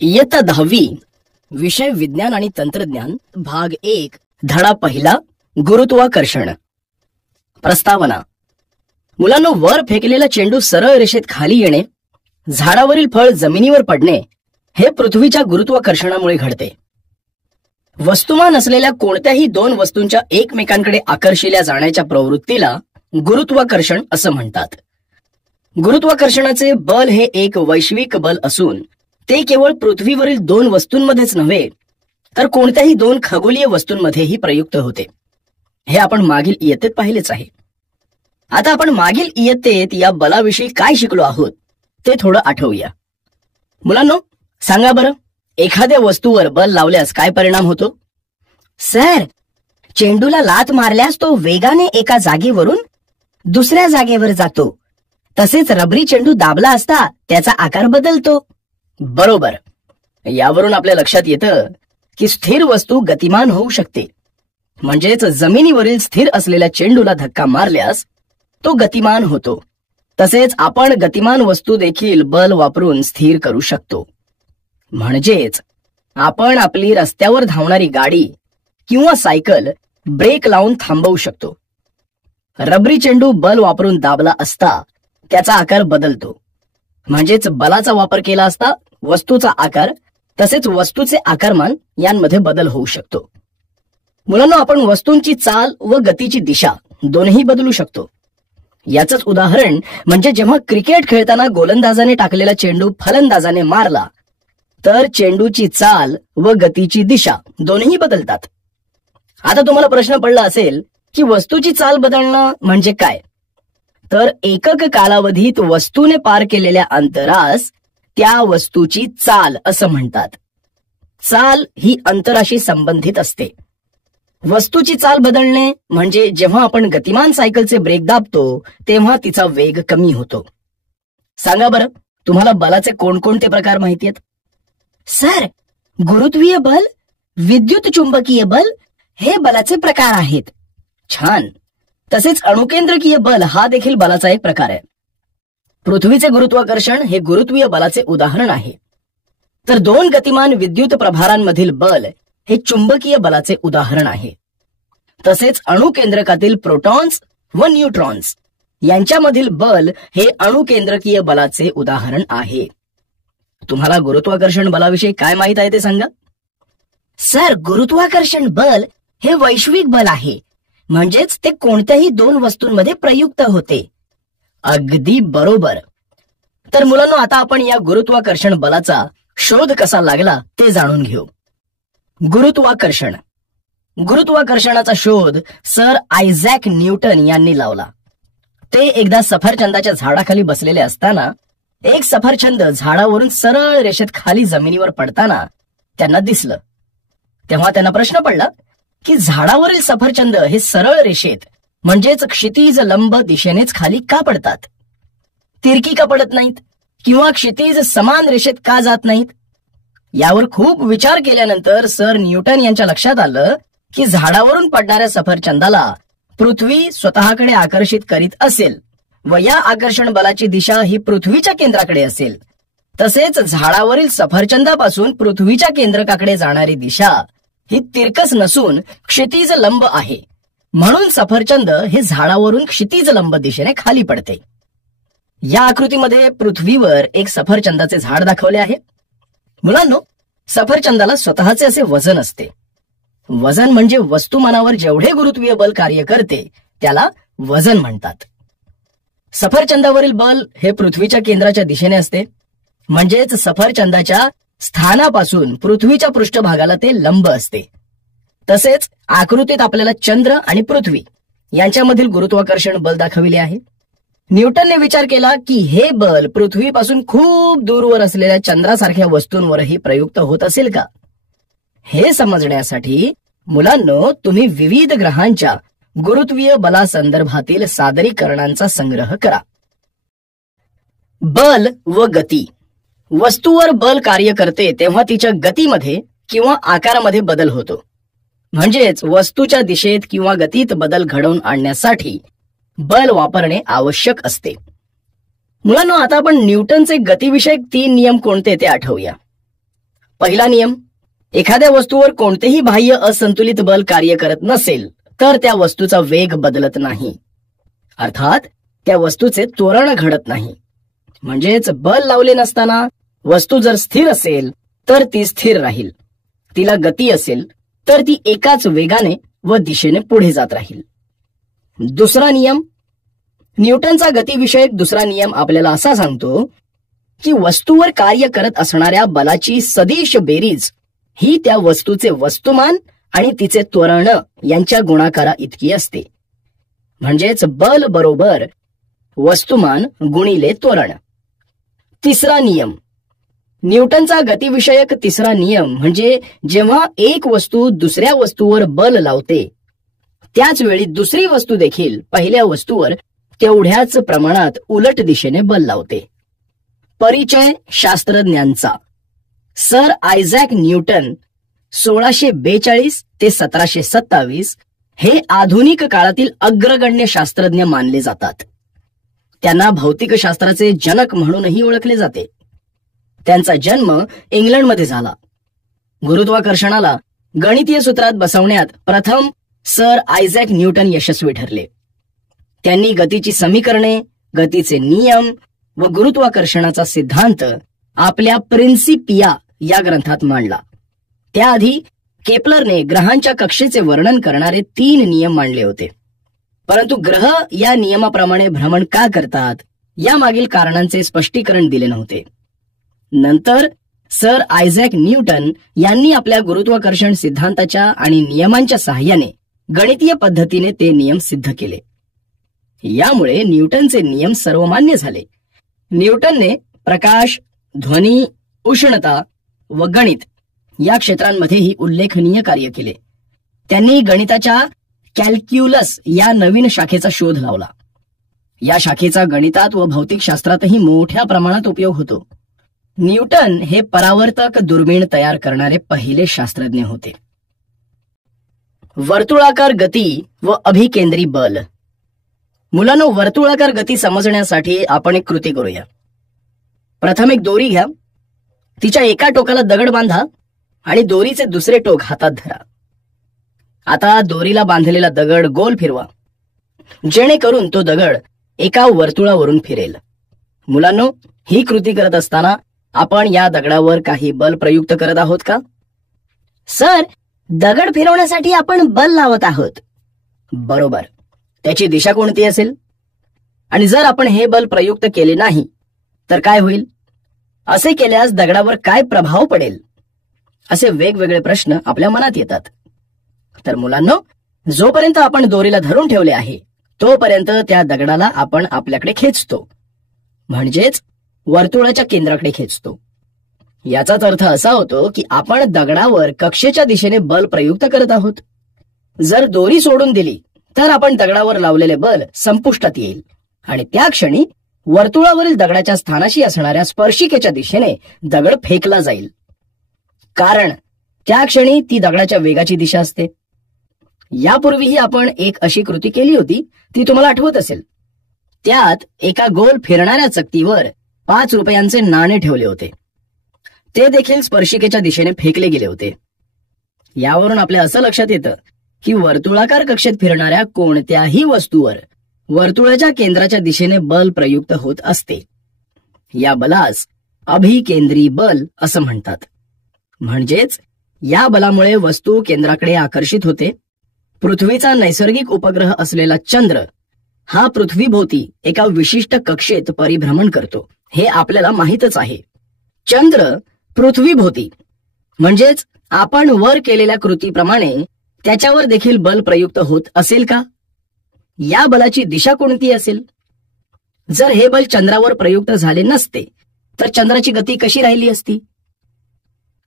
इयत्ता 10वी विषय विज्ञान आणि तंत्रज्ञान भाग 1 धडा पहिला गुरुत्वाकर्षण. प्रस्तावना. मुलांनो, वर फेकलेला चेंडू सरळ रेषेत खाली येणे, झाडावरील फळ जमिनीवर पडणे हे पृथ्वीच्या गुरुत्वाकर्षणामुळे घडते. वस्तुमान असलेल्या कोणत्याही दोन वस्तूंच्या एकमेकांकडे आकर्षिल्या जाण्याच्या प्रवृत्तीला गुरुत्वाकर्षण असं म्हणतात. गुरुत्वाकर्षणाचे बल हे एक वैश्विक बल असून ते केवळ पृथ्वीवरील दोन वस्तूंमध्येच नव्हे तर कोणत्याही दोन खगोलीय वस्तूंमध्येही प्रयुक्त होते. हे आपण मागील इयत्तेत पाहिलेच आहे. आता आपण मागील इयत्तेत या बलाविषयी काय शिकलो आहोत ते थोडं आठवूया. मुलांनो, सांगा बरं, एखाद्या वस्तूवर बल लावल्यास काय परिणाम होतो? सर, चेंडूला लात मारल्यास तो वेगाने एका जागेवरून दुसऱ्या जागेवर जातो. तसेच रबरी चेंडू दाबला असता त्याचा आकार बदलतो. बरोबर. यावरून आपल्या लक्षात येतं की स्थिर वस्तू गतिमान होऊ शकते. म्हणजेच जमिनीवरील स्थिर असलेल्या चेंडूला धक्का मारल्यास तो गतिमान होतो. तसेच आपण गतिमान वस्तू देखील बल वापरून स्थिर करू शकतो. म्हणजेच आपण आपली रस्त्यावर धावणारी गाडी किंवा सायकल ब्रेक लावून थांबवू शकतो. रबरी चेंडू बल वापरून दाबला असता त्याचा आकार बदलतो. म्हणजेच बलाचा वापर केला असता वस्तूचा आकार तसेच वस्तूचे आकारमान यांमध्ये बदल होऊ शकतो. मुलांना, आपण वस्तूंची चाल व गतीची दिशा दोन्ही बदलू शकतो. याचंच उदाहरण म्हणजे जेव्हा क्रिकेट खेळताना गोलंदाजाने टाकलेला चेंडू फलंदाजाने मारला तर चेंडूची चाल व गतीची दिशा दोन्ही बदलतात. आता तुम्हाला प्रश्न पडला असेल की वस्तूची चाल बदलणं म्हणजे काय? तर एकक कालावधीत वस्तूने पार केलेल्या अंतरास त्या वस्तूची चाल असं म्हणतात. चाल ही अंतराशी संबंधित असते. वस्तूची चाल बदलणे म्हणजे जेव्हा आपण गतिमान सायकलचे ब्रेक दाबतो तेव्हा तिचा वेग कमी होतो. सांगा बरं, तुम्हाला बलाचे कोणकोणते प्रकार माहिती आहेत? सर, गुरुत्वीय बल, विद्युत चुंबकीय बल हे बलाचे प्रकार आहेत. छान. तसेच अणुकेंद्रकीय बल हा देखील बलाचा एक प्रकार आहे. पृथ्वीचे गुरुत्वाकर्षण हे गुरुत्वीय बलाचे उदाहरण आहे. तर दोन गतिमान विद्युत प्रभारांमधील बल हे चुंबकीय बलाचे उदाहरण आहे. तसेच अणुकेंद्रकातील प्रोटॉन्स व न्यूट्रॉन्स यांच्यामधील बल हे अणुकेंद्रकीय बलाचे उदाहरण आहे. तुम्हाला गुरुत्वाकर्षण बलाविषयी काय माहित आहे ते सांगा. सर, गुरुत्वाकर्षण बल हे वैश्विक बल आहे. म्हणजेच ते कोणत्याही दोन वस्तूंमध्ये प्रयुक्त होते. अगदी बरोबर. तर मुलांनो, आता आपण या गुरुत्वाकर्षण बलाचा शोध कसा लागला ते जाणून घेऊ. गुरुत्वाकर्षण. गुरुत्वाकर्षणाचा शोध सर आयझॅक न्यूटन यांनी लावला. ते एकदा सफरचंदाच्या झाडाखाली बसलेले असताना एक सफरचंद झाडावरून सरळ रेषेत खाली जमिनीवर पडताना त्यांना दिसलं. तेव्हा त्यांना प्रश्न पडला की झाडावरील सफरचंद हे सरळ रेषेत म्हणजेच क्षितिज लंब दिशेनेच खाली का पडतात? तिरकी का पडत नाहीत किंवा क्षितिज समान रेषेत का जात नाहीत? यावर खूप विचार केल्यानंतर सर न्यूटन यांच्या लक्षात आलं की झाडावरून पडणाऱ्या सफरचंदाला पृथ्वी स्वतःकडे आकर्षित करीत असेल व या आकर्षण बलाची दिशा ही पृथ्वीच्या केंद्राकडे असेल. तसेच झाडावरील सफरचंदापासून पृथ्वीच्या केंद्रकाकडे जाणारी दिशा ही तिरकस नसून क्षितिज लंब आहे. म्हणून सफरचंद हे झाडावरून क्षितिज लंब दिशेने खाली पडते. या आकृतीमध्ये पृथ्वीवर एक सफरचंदाचे झाड दाखवले आहे. मुलांनो, सफरचंदाला स्वतःचे असे वजन असते. वजन म्हणजे वस्तुमानावर जेवढे गुरुत्वीय बल कार्य करते त्याला वजन म्हणतात. सफरचंदावरील बल हे पृथ्वीच्या केंद्राच्या दिशेने असते. म्हणजेच सफरचंदाच्या स्थानापासून पृथ्वीच्या पृष्ठभागाला ते लंब असते. तसेच आकृतीत आपल्याला चंद्र आणि पृथ्वी यांच्यामधील गुरुत्वाकर्षण बल दाखविले आहे. न्यूटनने विचार केला की हे बल पृथ्वीपासून खूप दूरवर असलेल्या चंद्रासारख्या वस्तूंवरही प्रयुक्त होत असेल का? हे समजण्यासाठी मुलांनो, तुम्ही विविध ग्रहांच्या गुरुत्वीय बलासंदर्भातील सादरीकरणांचा संग्रह करा. बल व गती. वस्तूवर बल कार्य करते तेव्हा तिच्या गतीमध्ये किंवा आकारामध्ये बदल होतो. म्हणजेच वस्तूच्या दिशेत किंवा गतीत बदल घडवून आणण्यासाठी बल वापरणे आवश्यक असते. मुलांनो, आता आपण न्यूटनचे गतिविषयक 3 नियम कोणते ते आठवूया. पहिला नियम, एखाद्या वस्तूवर कोणतेही बाह्य असंतुलित बल कार्य करत नसेल तर त्या वस्तूचा वेग बदलत नाही, अर्थात त्या वस्तूचे त्वरण घडत नाही. म्हणजेच बल लावले नसताना वस्तू जर स्थिर असेल तर ती स्थिर राहील, तिला गती असेल तर ती एकाच वेगाने व दिशेने पुढे जात राहील. दुसरा नियम, न्यूटनचा गतीविषयक दुसरा नियम आपल्याला असा सांगतो की वस्तूवर कार्य करत असणाऱ्या बलाची सदिश बेरीज ही त्या वस्तूचे वस्तुमान आणि तिचे त्वरण यांच्या गुणाकारा इतकी असते. म्हणजेच बल बरोबर वस्तुमान गुणिले त्वरण. तिसरा नियम, न्यूटनचा गतीविषयक तिसरा नियम म्हणजे जेव्हा एक वस्तू दुसऱ्या वस्तूवर बल लावते त्याच वेळी दुसरी वस्तू देखील पहिल्या वस्तूवर तेवढ्याच प्रमाणात उलट दिशेने बल लावते. परिचय शास्त्रज्ञांचा. सर आयझॅक न्यूटन 1642 ते 1727 हे आधुनिक काळातील अग्रगण्य शास्त्रज्ञ मानले जातात. त्यांना भौतिकशास्त्राचे जनक म्हणूनही ओळखले जाते. त्यांचा जन्म इंग्लंडमध्ये झाला. गुरुत्वाकर्षणाला गणितीय सूत्रात बसवण्यात प्रथम सर आयझॅक न्यूटन यशस्वी ठरले. त्यांनी गतीची समीकरणे, गतीचे नियम व गुरुत्वाकर्षणाचा सिद्धांत आपल्या प्रिन्सिपिया या ग्रंथात मांडला. त्याआधी केपलरने ग्रहांच्या कक्षेचे वर्णन करणारे 3 नियम मांडले होते. परंतु ग्रह या नियमाप्रमाणे भ्रमण का करतात यामागील कारणांचे स्पष्टीकरण दिले नव्हते. नंतर सर आयझॅक न्यूटन यांनी आपल्या गुरुत्वाकर्षण सिद्धांताच्या आणि नियमांच्या सहाय्याने गणितीय पद्धतीने ते नियम सिद्ध केले. यामुळे न्यूटनचे नियम सर्वमान्य झाले. न्यूटनने प्रकाश, ध्वनी, उष्णता व गणित या क्षेत्रांमध्येही उल्लेखनीय कार्य केले. त्यांनी गणिताच्या कॅल्क्युलस या नवीन शाखेचा शोध लावला. या शाखेचा गणितात व भौतिकशास्त्रातही मोठ्या प्रमाणात उपयोग होतो. न्यूटन हे परावर्तक दुर्बीण तयार करणारे पहिले शास्त्रज्ञ होते. वर्तुळाकार गती व अभिकेंद्री बल. मुलांनो, वर्तुळाकार गती समजण्यासाठी आपण एक कृती करूया. प्रथम एक दोरी घ्या, तिच्या एका टोकाला दगड बांधा आणि दोरीचे दुसरे टोक हातात धरा. आता दोरीला बांधलेला दगड गोल फिरवा, जेणेकरून तो दगड एका वर्तुळावरून फिरेल. मुलांनो, ही कृती करत असताना आपण या दगडावर काही बल प्रयुक्त करत आहोत का? सर, दगड फिरवण्यासाठी आपण बल लावत आहोत. बरोबर. त्याची दिशा कोणती असेल? आणि जर आपण हे बल प्रयुक्त केले नाही तर काय होईल? असे केल्यास दगडावर काय प्रभाव पडेल? असे वेगवेगळे प्रश्न आपल्या मनात येतात. तर मुलांनो, जोपर्यंत आपण दोरीला धरून ठेवले आहे तोपर्यंत त्या दगडाला आपण आपल्याकडे खेचतो, म्हणजेच वर्तुळाच्या केंद्राकडे खेचतो. याचाच अर्थ असा होतो की आपण दगडावर कक्षेच्या दिशेने बल प्रयुक्त करत आहोत. जर दोरी सोडून दिली तर आपण दगडावर लावलेले बल संपुष्टात येईल आणि त्या क्षणी वर्तुळावरील दगडाच्या स्थानाशी असणाऱ्या स्पर्शिकेच्या दिशेने दगड फेकला जाईल, कारण त्या क्षणी ती दगडाच्या वेगाची दिशा असते. यापूर्वीही आपण एक अशी कृती केली होती, ती तुम्हाला आठवत असेल. त्यात एका गोल फिरणाऱ्या चकतीवर 5 रुपयांचे नाणे ठेवले होते. ते देखील स्पर्शिकेच्या दिशेने फेकले गेले होते. यावरून आपल्या असं लक्षात येतं की वर्तुळाकार कक्षेत फिरणाऱ्या कोणत्याही वस्तूवर वर्तुळाच्या केंद्राच्या दिशेने बल प्रयुक्त होत असते. या बलास अभिकेंद्री बल असं म्हणतात. म्हणजेच या बलामुळे वस्तू केंद्राकडे आकर्षित होते. पृथ्वीचा नैसर्गिक उपग्रह असलेला चंद्र हा पृथ्वीभोवती एका विशिष्ट कक्षेत परिभ्रमण करतो, हे आपल्याला माहीतच आहे. चंद्र पृथ्वीभोवती म्हणजेच आपण वर केलेल्या कृतीप्रमाणे त्याच्यावर देखील बल प्रयुक्त होत असेल का? या बलाची दिशा कोणती असेल? जर हे बल चंद्रावर प्रयुक्त झाले नसते तर चंद्राची गती कशी राहिली असती?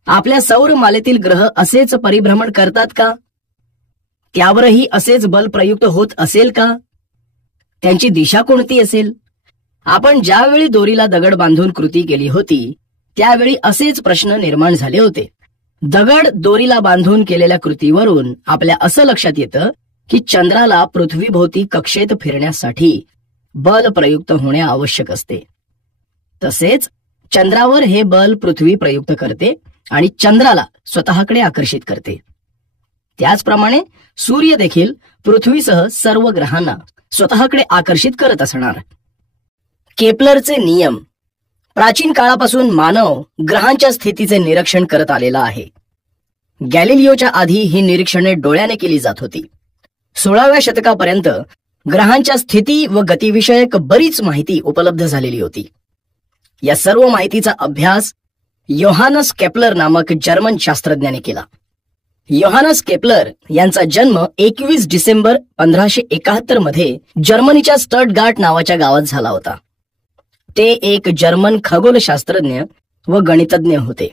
आपल्या सौर मालेतील ग्रह असेच परिभ्रमण करतात का? त्यावरही असेच बल प्रयुक्त होत असेल का? त्यांची दिशा कोणती असेल? आपण ज्यावेळी दोरीला दगड बांधून कृती केली होती त्यावेळी असेच प्रश्न निर्माण झाले होते. दगड दोरीला बांधून केलेल्या कृतीवरून आपल्या असं लक्षात येतं की चंद्राला पृथ्वीभोवती कक्षेत फिरण्यासाठी बल प्रयुक्त होणे आवश्यक असते. तसेच चंद्रावर हे बल पृथ्वी प्रयुक्त करते आणि चंद्राला स्वतःकडे आकर्षित करते. त्याचप्रमाणे सूर्य देखील पृथ्वीसह सर्व ग्रहांना स्वतःकडे आकर्षित करत असणार. केपलरचे नियम. प्राचीन काळापासून मानव ग्रहांच्या स्थितीचे निरीक्षण करत आलेला आहे. गॅलिलिओच्या आधी ही निरीक्षणे डोळ्याने केली जात होती. 16व्या शतकापर्यंत ग्रहांच्या स्थिती व गतीविषयक बरीच माहिती उपलब्ध झालेली होती. या सर्व माहितीचा अभ्यास योहानस केपलर नामक जर्मन शास्त्रज्ञाने केला. योहानस केपलर यांचा जन्म 21 डिसेंबर 1571 मध्ये जर्मनीच्या स्टटगार्ट नावाच्या गावात झाला होता. ते एक जर्मन खगोलशास्त्रज्ञ व गणितज्ञ होते.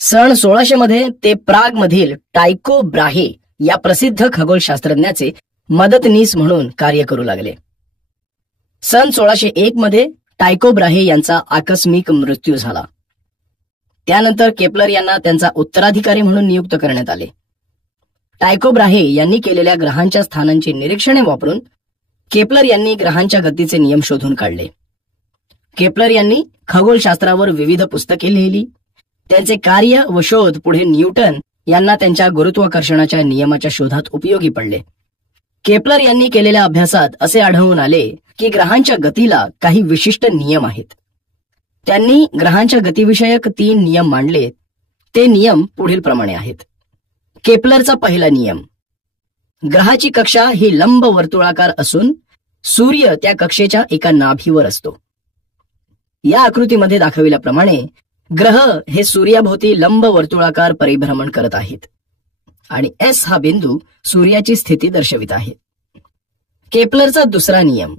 सन 1600 मध्ये ते प्राग मधील टायको ब्राहे या प्रसिद्ध खगोलशास्त्रज्ञाचे मदतनीस म्हणून कार्य करू लागले. सन 1601 मध्ये टायको ब्राहे यांचा आकस्मिक मृत्यू झाला. त्यानंतर केपलर यांना त्यांचा उत्तराधिकारी म्हणून नियुक्त करण्यात आले. टायको ब्राहे यांनी केलेल्या ग्रहांच्या स्थानांची निरीक्षणे वापरून केपलर यांनी ग्रहांच्या गतीचे नियम शोधून काढले. केपलर यांनी खगोलशास्त्रावर विविध पुस्तके लिहिली. त्यांचे कार्य व शोध पुढे न्यूटन यांना त्यांच्या गुरुत्वाकर्षणाच्या नियमाच्या शोधात उपयोगी पडले. केपलर यांनी केलेल्या अभ्यासात असे आढळून आले की ग्रहांच्या गतीला काही विशिष्ट नियम आहेत. त्यांनी ग्रहांच्या गतीविषयक 3 नियम मांडले. ते नियम पुढील प्रमाणे आहेत. केपलरचा पहिला नियम. ग्रहाची कक्षा ही लंब वर्तुळाकार असून सूर्य त्या कक्षेच्या एका नाभीवर असतो. या आकृतीमध्ये दाखविल्याप्रमाणे ग्रह हे सूर्याभोवती लंब वर्तुळाकार परिभ्रमण करत आहेत आणि एस हा बिंदू सूर्याची स्थिती दर्शवित आहे. केपलरचा दुसरा नियम.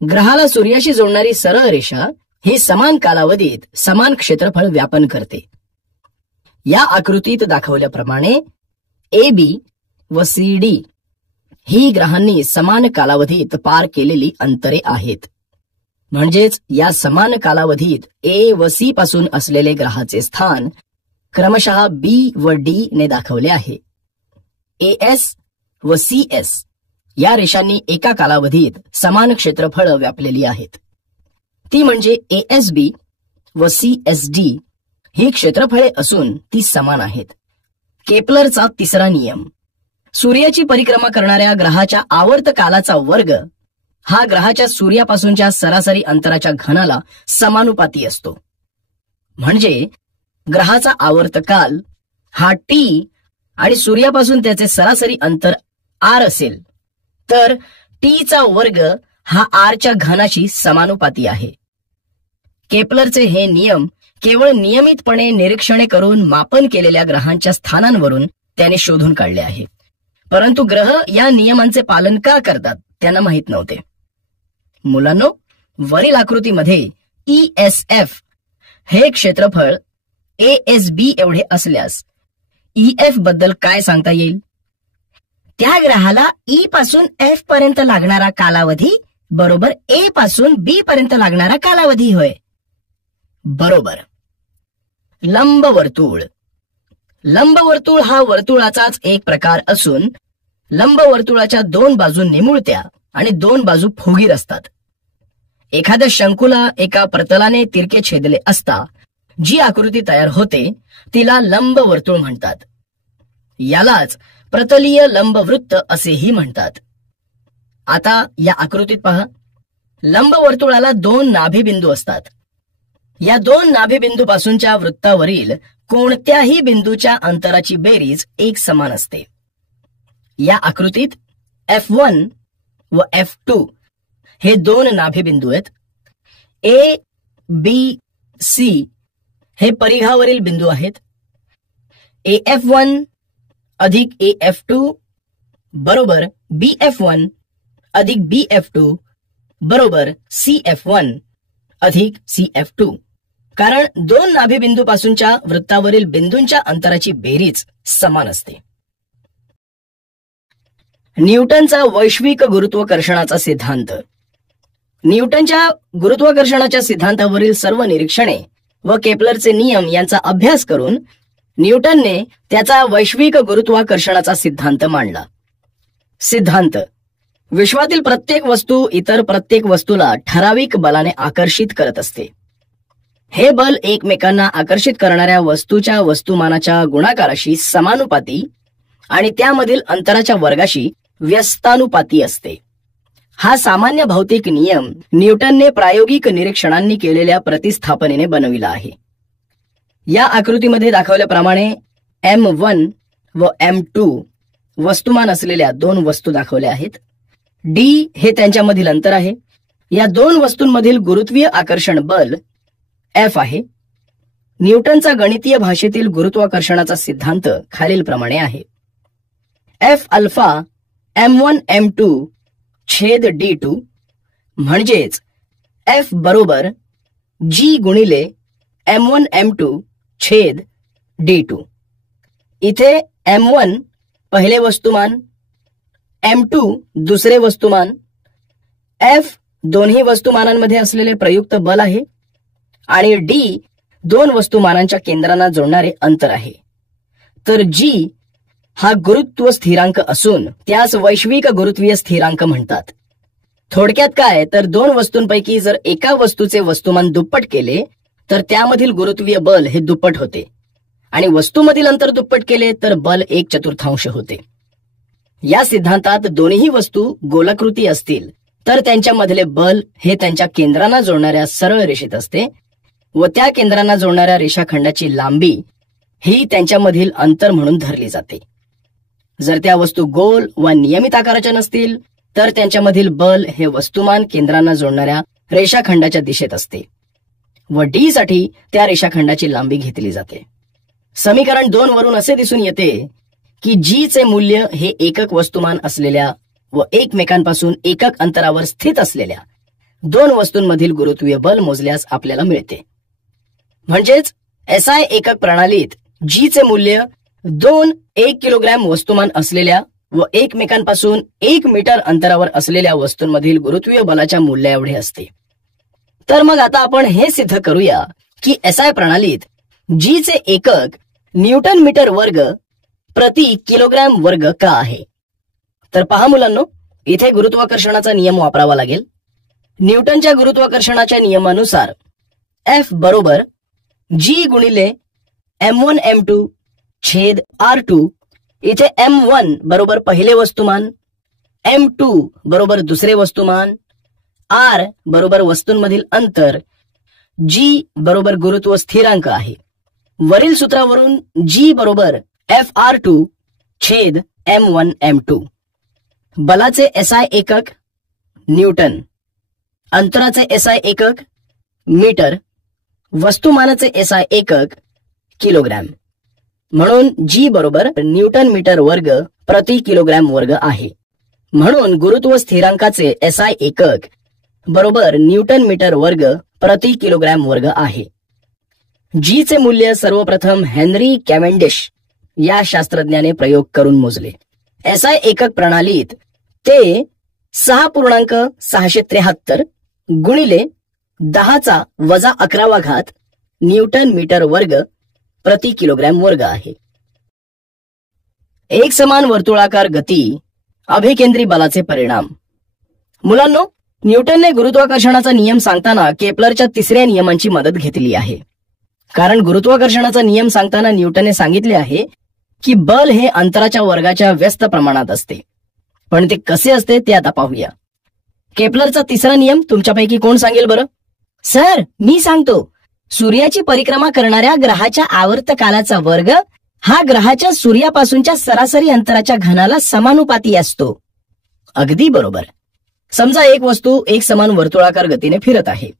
ग्रहाला सूर्याशी जोडणारी सरळ रेषा ही समान कालावधीत समान क्षेत्रफळ व्यापन करते. या आकृतीत दाखवल्याप्रमाणे ए बी व सी डी ही ग्रहांनी समान कालावधीत पार केलेली अंतरे आहेत. म्हणजेच या समान कालावधीत ए व सी पासून असलेले ग्रहाचे स्थान क्रमशः बी व डी ने दाखवले आहे. एएस व सीएस या रेषांनी एका कालावधीत समान क्षेत्रफळ व्यापलेली आहेत. ती म्हणजे एएसबी व सीएसडी ही क्षेत्रफळे असून ती समान आहेत. केपलरचा तिसरा नियम. सूर्याची परिक्रमा करणाऱ्या ग्रहाच्या आवर्त कालाचा वर्ग हा ग्रहाच्या सूर्यापासूनच्या सरासरी अंतराच्या घनाला समानुपाती असतो. म्हणजे ग्रहाचा आवर्तकाल हा टी आणि सूर्यापासून त्याचे सरासरी अंतर आर असेल तर टीचा वर्ग हा आरच्या घनाशी समानुपाती आहे. केपलरचे हे नियम केवळ नियमितपणे निरीक्षणे करून मापन केलेल्या ग्रहांच्या स्थानांवरून त्याने शोधून काढले आहे. परंतु ग्रह या नियमांचे पालन का करतात त्यांना माहीत नव्हते. मुलांनो, वरील आकृतीमध्ये ESF हे क्षेत्रफळ ASB एवढे असल्यास EF बद्दल काय सांगता येईल? त्या ग्रहाला ई पासून एफ पर्यंत लागणारा कालावधी बरोबर ए पासून बी पर्यंत लागणारा कालावधी होय. बरोबर. लंबवर्तुळ. लंबवर्तुळ हा वर्तुळाचाच एक प्रकार असून लंबवर्तुळाच्या 2 बाजू निमुळत्या आणि 2 बाजू फुगीर असतात. एखाद्या शंकूला एका प्रतलाने तिरके छेदले असता जी आकृती तयार होते तिला लंबवर्तुळ म्हणतात. यालाच प्रतलीय लंबवृत्त असेही म्हणतात. आता या आकृतीत पहा. लंबवर्तुळाला 2 नाभिबिंदू असतात. या 2 नाभिबिंदूपासूनच्या वृत्तावरील कोणत्याही बिंदूच्या अंतराची बेरीज एक समान असते. या आकृतीत F1 व F2 हे 2 नाभिबिंदू आहेत. A, B, C हे परिघावरील बिंदू आहेत. AF1 अधिक AF2 बरोबर BF1 अधिक BF2 बरोबर CF1 अधिक CF2. कारण 2 नाभिबिंदूपासूनच्या वृत्तावरील बिंदूंच्या अंतराची बेरीज समान असते. न्यूटनचा वैश्विक गुरुत्वाकर्षणाचा सिद्धांत. न्यूटनच्या गुरुत्वाकर्षणाच्या सिद्धांतावरील सर्व निरीक्षणे व केपलरचे नियम यांचा अभ्यास करून न्यूटनने त्याचा वैश्विक गुरुत्वाकर्षणाचा सिद्धांत मांडला. सिद्धांत. विश्वातील प्रत्येक वस्तू इतर प्रत्येक वस्तूला ठराविक बलाने आकर्षित करत असते. हे बल एकमेकांना आकर्षित करणाऱ्या वस्तूच्या वस्तुमानाच्या गुणाकाराशी समानुपाती आणि त्यामधील अंतराच्या वर्गाशी व्यस्तानुपाती असते. हा सामान्य भौतिक नियम न्यूटनने प्रायोगिक निरीक्षणांनी केलेल्या प्रतिस्थापनेने बनविला आहे. या आकृतीमध्ये दाखवल्याप्रमाणे M1 व M2 वस्तुमान असलेल्या दोन वस्तू दाखवल्या आहेत. D हे त्यांच्यामधील अंतर आहे. या दोन वस्तूंमधील गुरुत्वीय आकर्षण बल F आहे. न्यूटनचा गणितीय भाषेतील गुरुत्वाकर्षणाचा सिद्धांत खालीलप्रमाणे आहे. F अल्फा M1 M2 छेद D2 म्हणजेच F बरोबर G गुणिले M1 M2 छेद D2. इथे M1 पहिले वस्तुमान, M2 दुसरे वस्तुमान, F दोन्ही वस्तुमानांमध्ये असलेले प्रयुक्त बल आहे आणि D दोन वस्तुमानांच्या केंद्रांना जोडणारे अंतर आहे. तर G हा गुरुत्व स्थिरांक असून त्यास वैश्विक गुरुत्वीय स्थिरांक म्हणतात. थोडक्यात काय तर दोन वस्तूंपैकी जर एका वस्तूचे वस्तुमान दुप्पट केले तर त्यामधील गुरुत्वीय बल हे दुप्पट होते आणि वस्तूमधील अंतर दुप्पट केले तर बल 1/4 होते. या सिद्धांतात दोन्ही वस्तू गोलाकृती असतील तर त्यांच्यामधले बल हे त्यांच्या केंद्रांना जोडणाऱ्या सरळ रेषेत असते व त्या केंद्रांना जोडणाऱ्या रेषाखंडाची लांबी ही त्यांच्यामधील अंतर म्हणून धरली जाते. जर त्या वस्तू गोल व नियमित आकाराच्या नसतील तर त्यांच्यामधील बल हे वस्तुमान केंद्रांना जोडणाऱ्या रेषाखंडाच्या दिशेत असते व D साठी त्या रेषाखंडाची लांबी घेतली जाते. समीकरण 2 वरून असे दिसून येते की G चे मूल्य हे एकक वस्तुमान असलेल्या व एकमेकांपासून एकक अंतरावर स्थित असलेल्या दोन वस्तूंमधील गुरुत्वीय बल मोजल्यास आपल्याला मिळते. म्हणजेच SI एकक प्रणालीत G चे मूल्य 2 1 किलोग्रॅम वस्तुमान असलेल्या व एकमेकांपासून 1 मीटर अंतरावर असलेल्या वस्तूंमधील गुरुत्वीय बलाच्या मूल्या एवढे असते. तर मग आता आपण हे सिद्ध करूया की SI प्रणालीत G चे एकक न्यूटन मीटर वर्ग प्रति किलोग्रॅम वर्ग का आहे. तर पहा मुलांनो, इथे गुरुत्वाकर्षणाचा नियम वापरावा लागेल. न्यूटनच्या गुरुत्वाकर्षणाच्या नियमानुसार F बरोबर G गुणिले M1 M2 छेद R2. इथे M1 बरोबर पहिले वस्तुमान, M2 बरोबर दुसरे वस्तुमान, R बरोबर वस्तूंमधील अंतर, G बरोबर गुरुत्व स्थिरांक आहे. वरील सूत्रावरून G बरोबर FR2 छेद M1 M2. बलाचे SI एकक न्यूटन, अंतराचे SI एकक मीटर, वस्तुमानाचे SI एकक किलोग्रॅम. म्हणून G बरोबर न्यूटन मीटर वर्ग प्रति किलोग्रॅम वर्ग आहे. म्हणून गुरुत्व स्थिरांकाचे SI एकक बरोबर न्यूटन मीटर वर्ग प्रति किलोग्रॅम वर्ग आहे. G चे मूल्य सर्वप्रथम हेनरी कॅव्हेंडिश या शास्त्रज्ञाने प्रयोग करून मोजले. SI एकक प्रणालीत ते 6.673 गुणिले 10⁻11 न्यूटन मीटर वर्ग प्रति किलोग्रॅम वर्ग आहे. एक समान वर्तुळाकार गती अभिकेंद्री बलाचे परिणाम. मुलांनो, न्यूटनने गुरुत्वाकर्षणाचा नियम सांगताना केपलरच्या तिसऱ्या नियमांची मदत घेतली आहे. कारण गुरुत्वाकर्षणाचा नियम सांगताना न्यूटनने सांगितले आहे की बल हे अंतराच्या वर्गाच्या व्यस्त प्रमाणात असते. पण ते कसे असते ते आता पाहूया. केपलरचा तिसरा नियम तुमच्यापैकी कोण सांगेल बरं? सर, मी सांगतो. सूर्याची परिक्रमा करणाऱ्या ग्रहाच्या आवर्तकालाचा वर्ग हा ग्रहाच्या सूर्यापासूनच्या सरासरी अंतराच्या घनाला समानुपाती असतो. अगदी बरोबर. समजा एक वस्तू एक समान वर्तुळाकार गतीने फिरत आहे.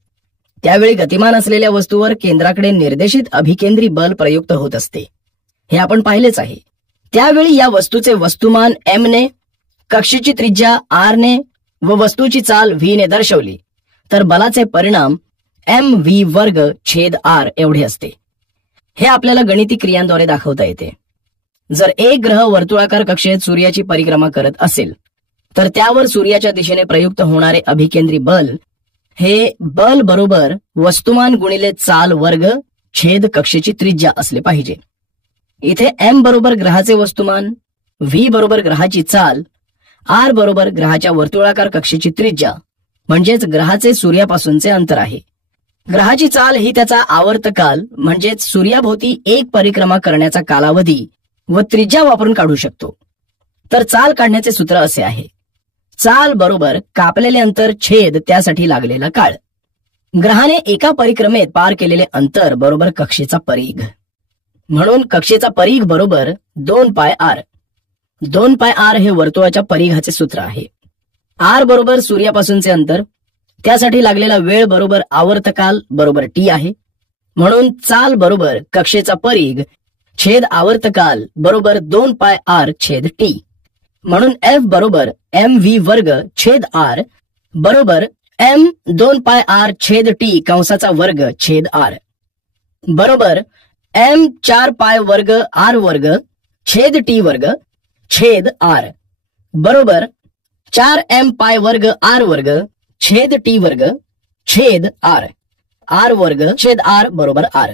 त्यावेळी गतिमान असलेल्या वस्तूवर केंद्राकडे निर्देशित अभिकेंद्री बल प्रयुक्त होत असते. हे आपण पाहिलेच आहे. त्यावेळी या वस्तूचे वस्तुमान M ने, कक्षेची त्रिज्या R ने व वस्तूची चाल V ने दर्शवली तर बलाचे परिणाम mv वर्ग छेद R एवढे असते. हे आपल्याला गणिती क्रियांद्वारे दाखवता येते. जर एक ग्रह वर्तुळाकार कक्षेत सूर्याची परिक्रमा करत असेल तर त्यावर सूर्याच्या दिशेने प्रयुक्त होणारे अभिकेंद्री बल हे बल बरोबर वस्तुमान गुणिले चाल वर्ग छेद कक्षेची त्रिज्या असले पाहिजे. इथे M बरोबर ग्रहाचे वस्तुमान, V बरोबर ग्रहाची चाल, R बरोबर ग्रहाच्या वर्तुळाकार कक्षेची त्रिज्या म्हणजेच ग्रहाचे सूर्यापासूनचे अंतर आहे. ग्रहाची चाल ही त्याचा आवर्तकाल म्हणजेच सूर्याभोवती एक परिक्रमा करण्याचा कालावधी व त्रिज्या वापरून काढू शकतो. तर चाल काढण्याचे सूत्र असे आहे: चाल बरोबर कापलेले अंतर छेद त्यासाठी लागलेला काळ. ग्रहाने एका परिक्रमेत पार केलेले अंतर बरोबर कक्षेचा परीघ. म्हणून कक्षेचा परीघ बरोबर 2πr. 2πr हे वर्तुळाच्या परीघाचे सूत्र आहे. r बरोबर सूर्यापासूनचे अंतर, त्यासाठी लागलेला वेळ बरोबर आवर्तकाल बरोबर t आहे. म्हणून चाल बरोबर कक्षेचा परीघ छेद आवर्तकाल बरोबर 2πr छेद t. म्हणून f बरोबर mv वर्ग छेद r बरोबर m 2πr छेद t कंसाचा वर्ग छेद r बरोबर m 4π वर्ग r वर्ग छेद t वर्ग छेद r बरोबर 4m पाय वर्ग r वर्ग छेद t वर्ग छेद r. r वर्ग छेद r बरोबर r.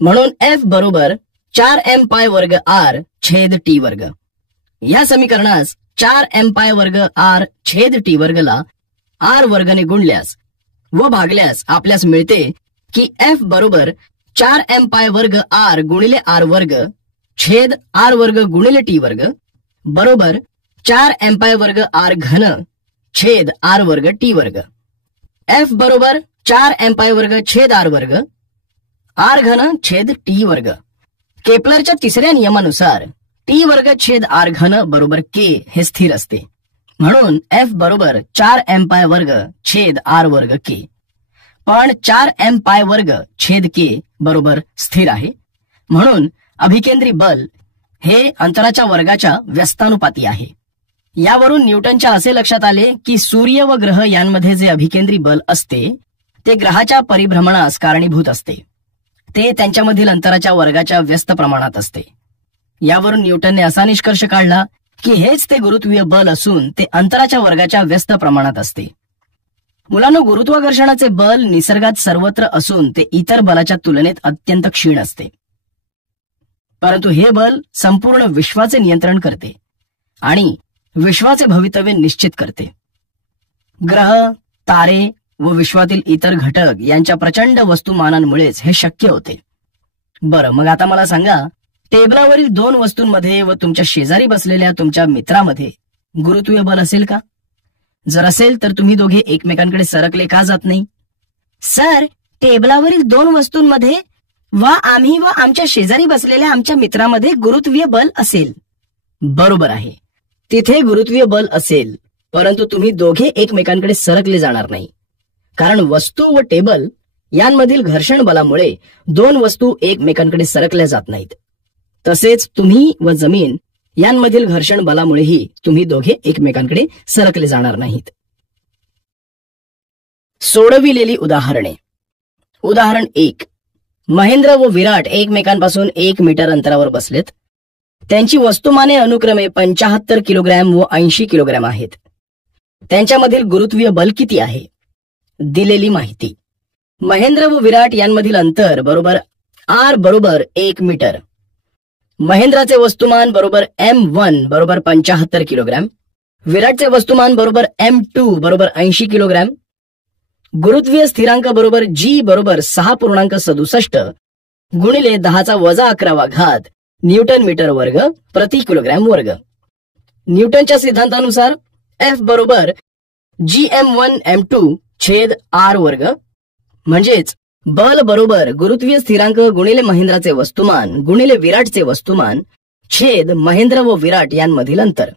म्हणून f बरोबर 4m पाय वर्ग r छेद t वर्ग. या समीकरणास 4m पाय वर्ग r छेद t वर्गला r वर्गने गुणल्यास व भागल्यास आपल्यास मिळते की f बरोबर 4m पाय वर्ग r गुणिले r वर्ग छेद r वर्ग गुणिले t वर्ग बरोबर 4m पाय वर्ग r घन छेद r वर्ग t वर्ग. f बरोबर 4m पाय वर्ग छेद r वर्ग r घन छेद t वर्ग. केपलरच्या तिसऱ्या नियमानुसार t वर्ग छेद r घन बरोबर k हे स्थिर असते. म्हणून f बरोबर 4m पाय वर्ग छेद r वर्ग k. पण 4m पाय वर्ग छेद k बरोबर स्थिर आहे. म्हणून अभिकेंद्री बल हे अंतराच्या वर्गाच्या व्यस्तानुपाती आहे. यावरून न्यूटनच्या असे लक्षात आले की सूर्य व ग्रह यांमध्ये जे अभिकेंद्री बल असते ते ग्रहाच्या परिभ्रमणास कारणीभूत असते. ते त्यांच्यामधील अंतराच्या वर्गाच्या व्यस्त प्रमाणात असते. यावरून न्यूटनने असा निष्कर्ष काढला की हेच ते गुरुत्वीय बल असून ते अंतराच्या वर्गाच्या व्यस्त प्रमाणात असते. मुलांनो, गुरुत्वाकर्षणाचे बल निसर्गात सर्वत्र असून ते इतर बलाच्या तुलनेत अत्यंत क्षीण असते. परंतु हे बल संपूर्ण विश्वाचे नियंत्रण करते आणि विश्वाचे भवितव्य निश्चित करते. ग्रह, तारे व विश्वातील इतर घटक यांच्या प्रचंड वस्तुमानांमुळेच हे शक्य होते. बरं, मग आता मला सांगा, टेबलावरील 2 वस्तूंमध्ये व तुमच्या शेजारी बसलेल्या तुमच्या मित्रामध्ये गुरुत्वीय बल असेल का? जर असेल तर तुम्ही दोघे एकमेकांकडे सरकले का जात नाही? सर, टेबलावरील 2 वस्तूंमध्ये व आम्ही व आमच्या शेजारी बसलेल्या आमच्या मित्रामध्ये गुरुत्वीय बल असेल. बरोबर आहे, तिथे गुरुत्वीय बल असेल, परंतु तुम्ही दोघे एकमेकांकडे सरकले जाणार नाही. कारण वस्तू व टेबल यांमधील घर्षण बलामुळे 2 वस्तू एकमेकांकडे सरकल्या जात नाहीत. तसेच तुम्ही व जमीन यांमधील घर्षण बलामुळेही तुम्ही दोघे एकमेकांकडे सरकले जाणार नाहीत. सोडविलेली उदाहरणे. उदाहरण 1. महेंद्र व विराट एकमेकांपासून 1 मीटर अंतरावर बसलेत. त्यांची वस्तुमाने अनुक्रमे 75 किलोग्रॅम व 80 किलोग्रॅम आहेत. त्यांच्यामधील गुरुत्वीय बल किती आहे? दिलेली माहिती. महेंद्र व विराट यांमधील अंतर बरोबर r बरोबर 1 मीटर. महेंद्राचे वस्तुमान बरोबर m1 बरोबर 75 किलोग्रॅम. विराटचे वस्तुमान बरोबर m2 बरोबर 80 किलोग्रॅम. गुरुत्वीय स्थिरांक बरोबर g बरोबर 6.67 गुणिले 10⁻11 घात न्यूटन मीटर वर्ग प्रति किलोग्रॅम वर्ग. न्यूटनच्या सिद्धांतानुसार f बरोबर gm1m2 छेद r वर्ग म्हणजेच बल बरोबर गुरुत्वीय स्थिरांक गुणिले महेंद्राचे वस्तुमान गुणिले विराटचे वस्तुमान छेद महेंद्र व विराट यांमधील अंतर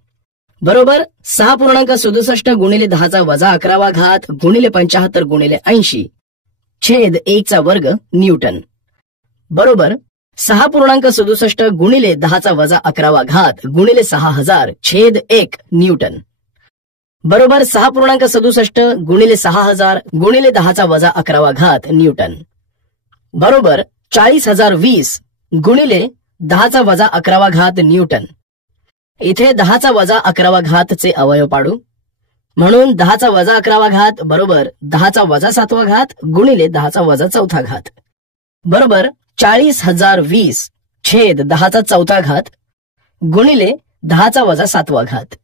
बरोबर 6.67 गुणिले 10⁻11 घात गुणिले 75 गुणिले 80 छेद 1 वर्ग न्यूटन बरोबर 6.67 गुणिले 10⁻11 घात गुणिले 6000 छेद 1 न्यूटन बरोबर 6.67 गुणिले 6000 गुणिले 10⁻11 घात न्यूटन बरोबर 40,020 गुणिले 10⁻11 घात न्यूटन. इथे 10⁻11 घातचे अवयव पाडू. म्हणून 10⁻11 घात बरोबर 10⁻7 घात गुणिले 10⁻4 घात बरोबर 40,020 छेद 10⁻4 घात गुणिले 10⁻7 घात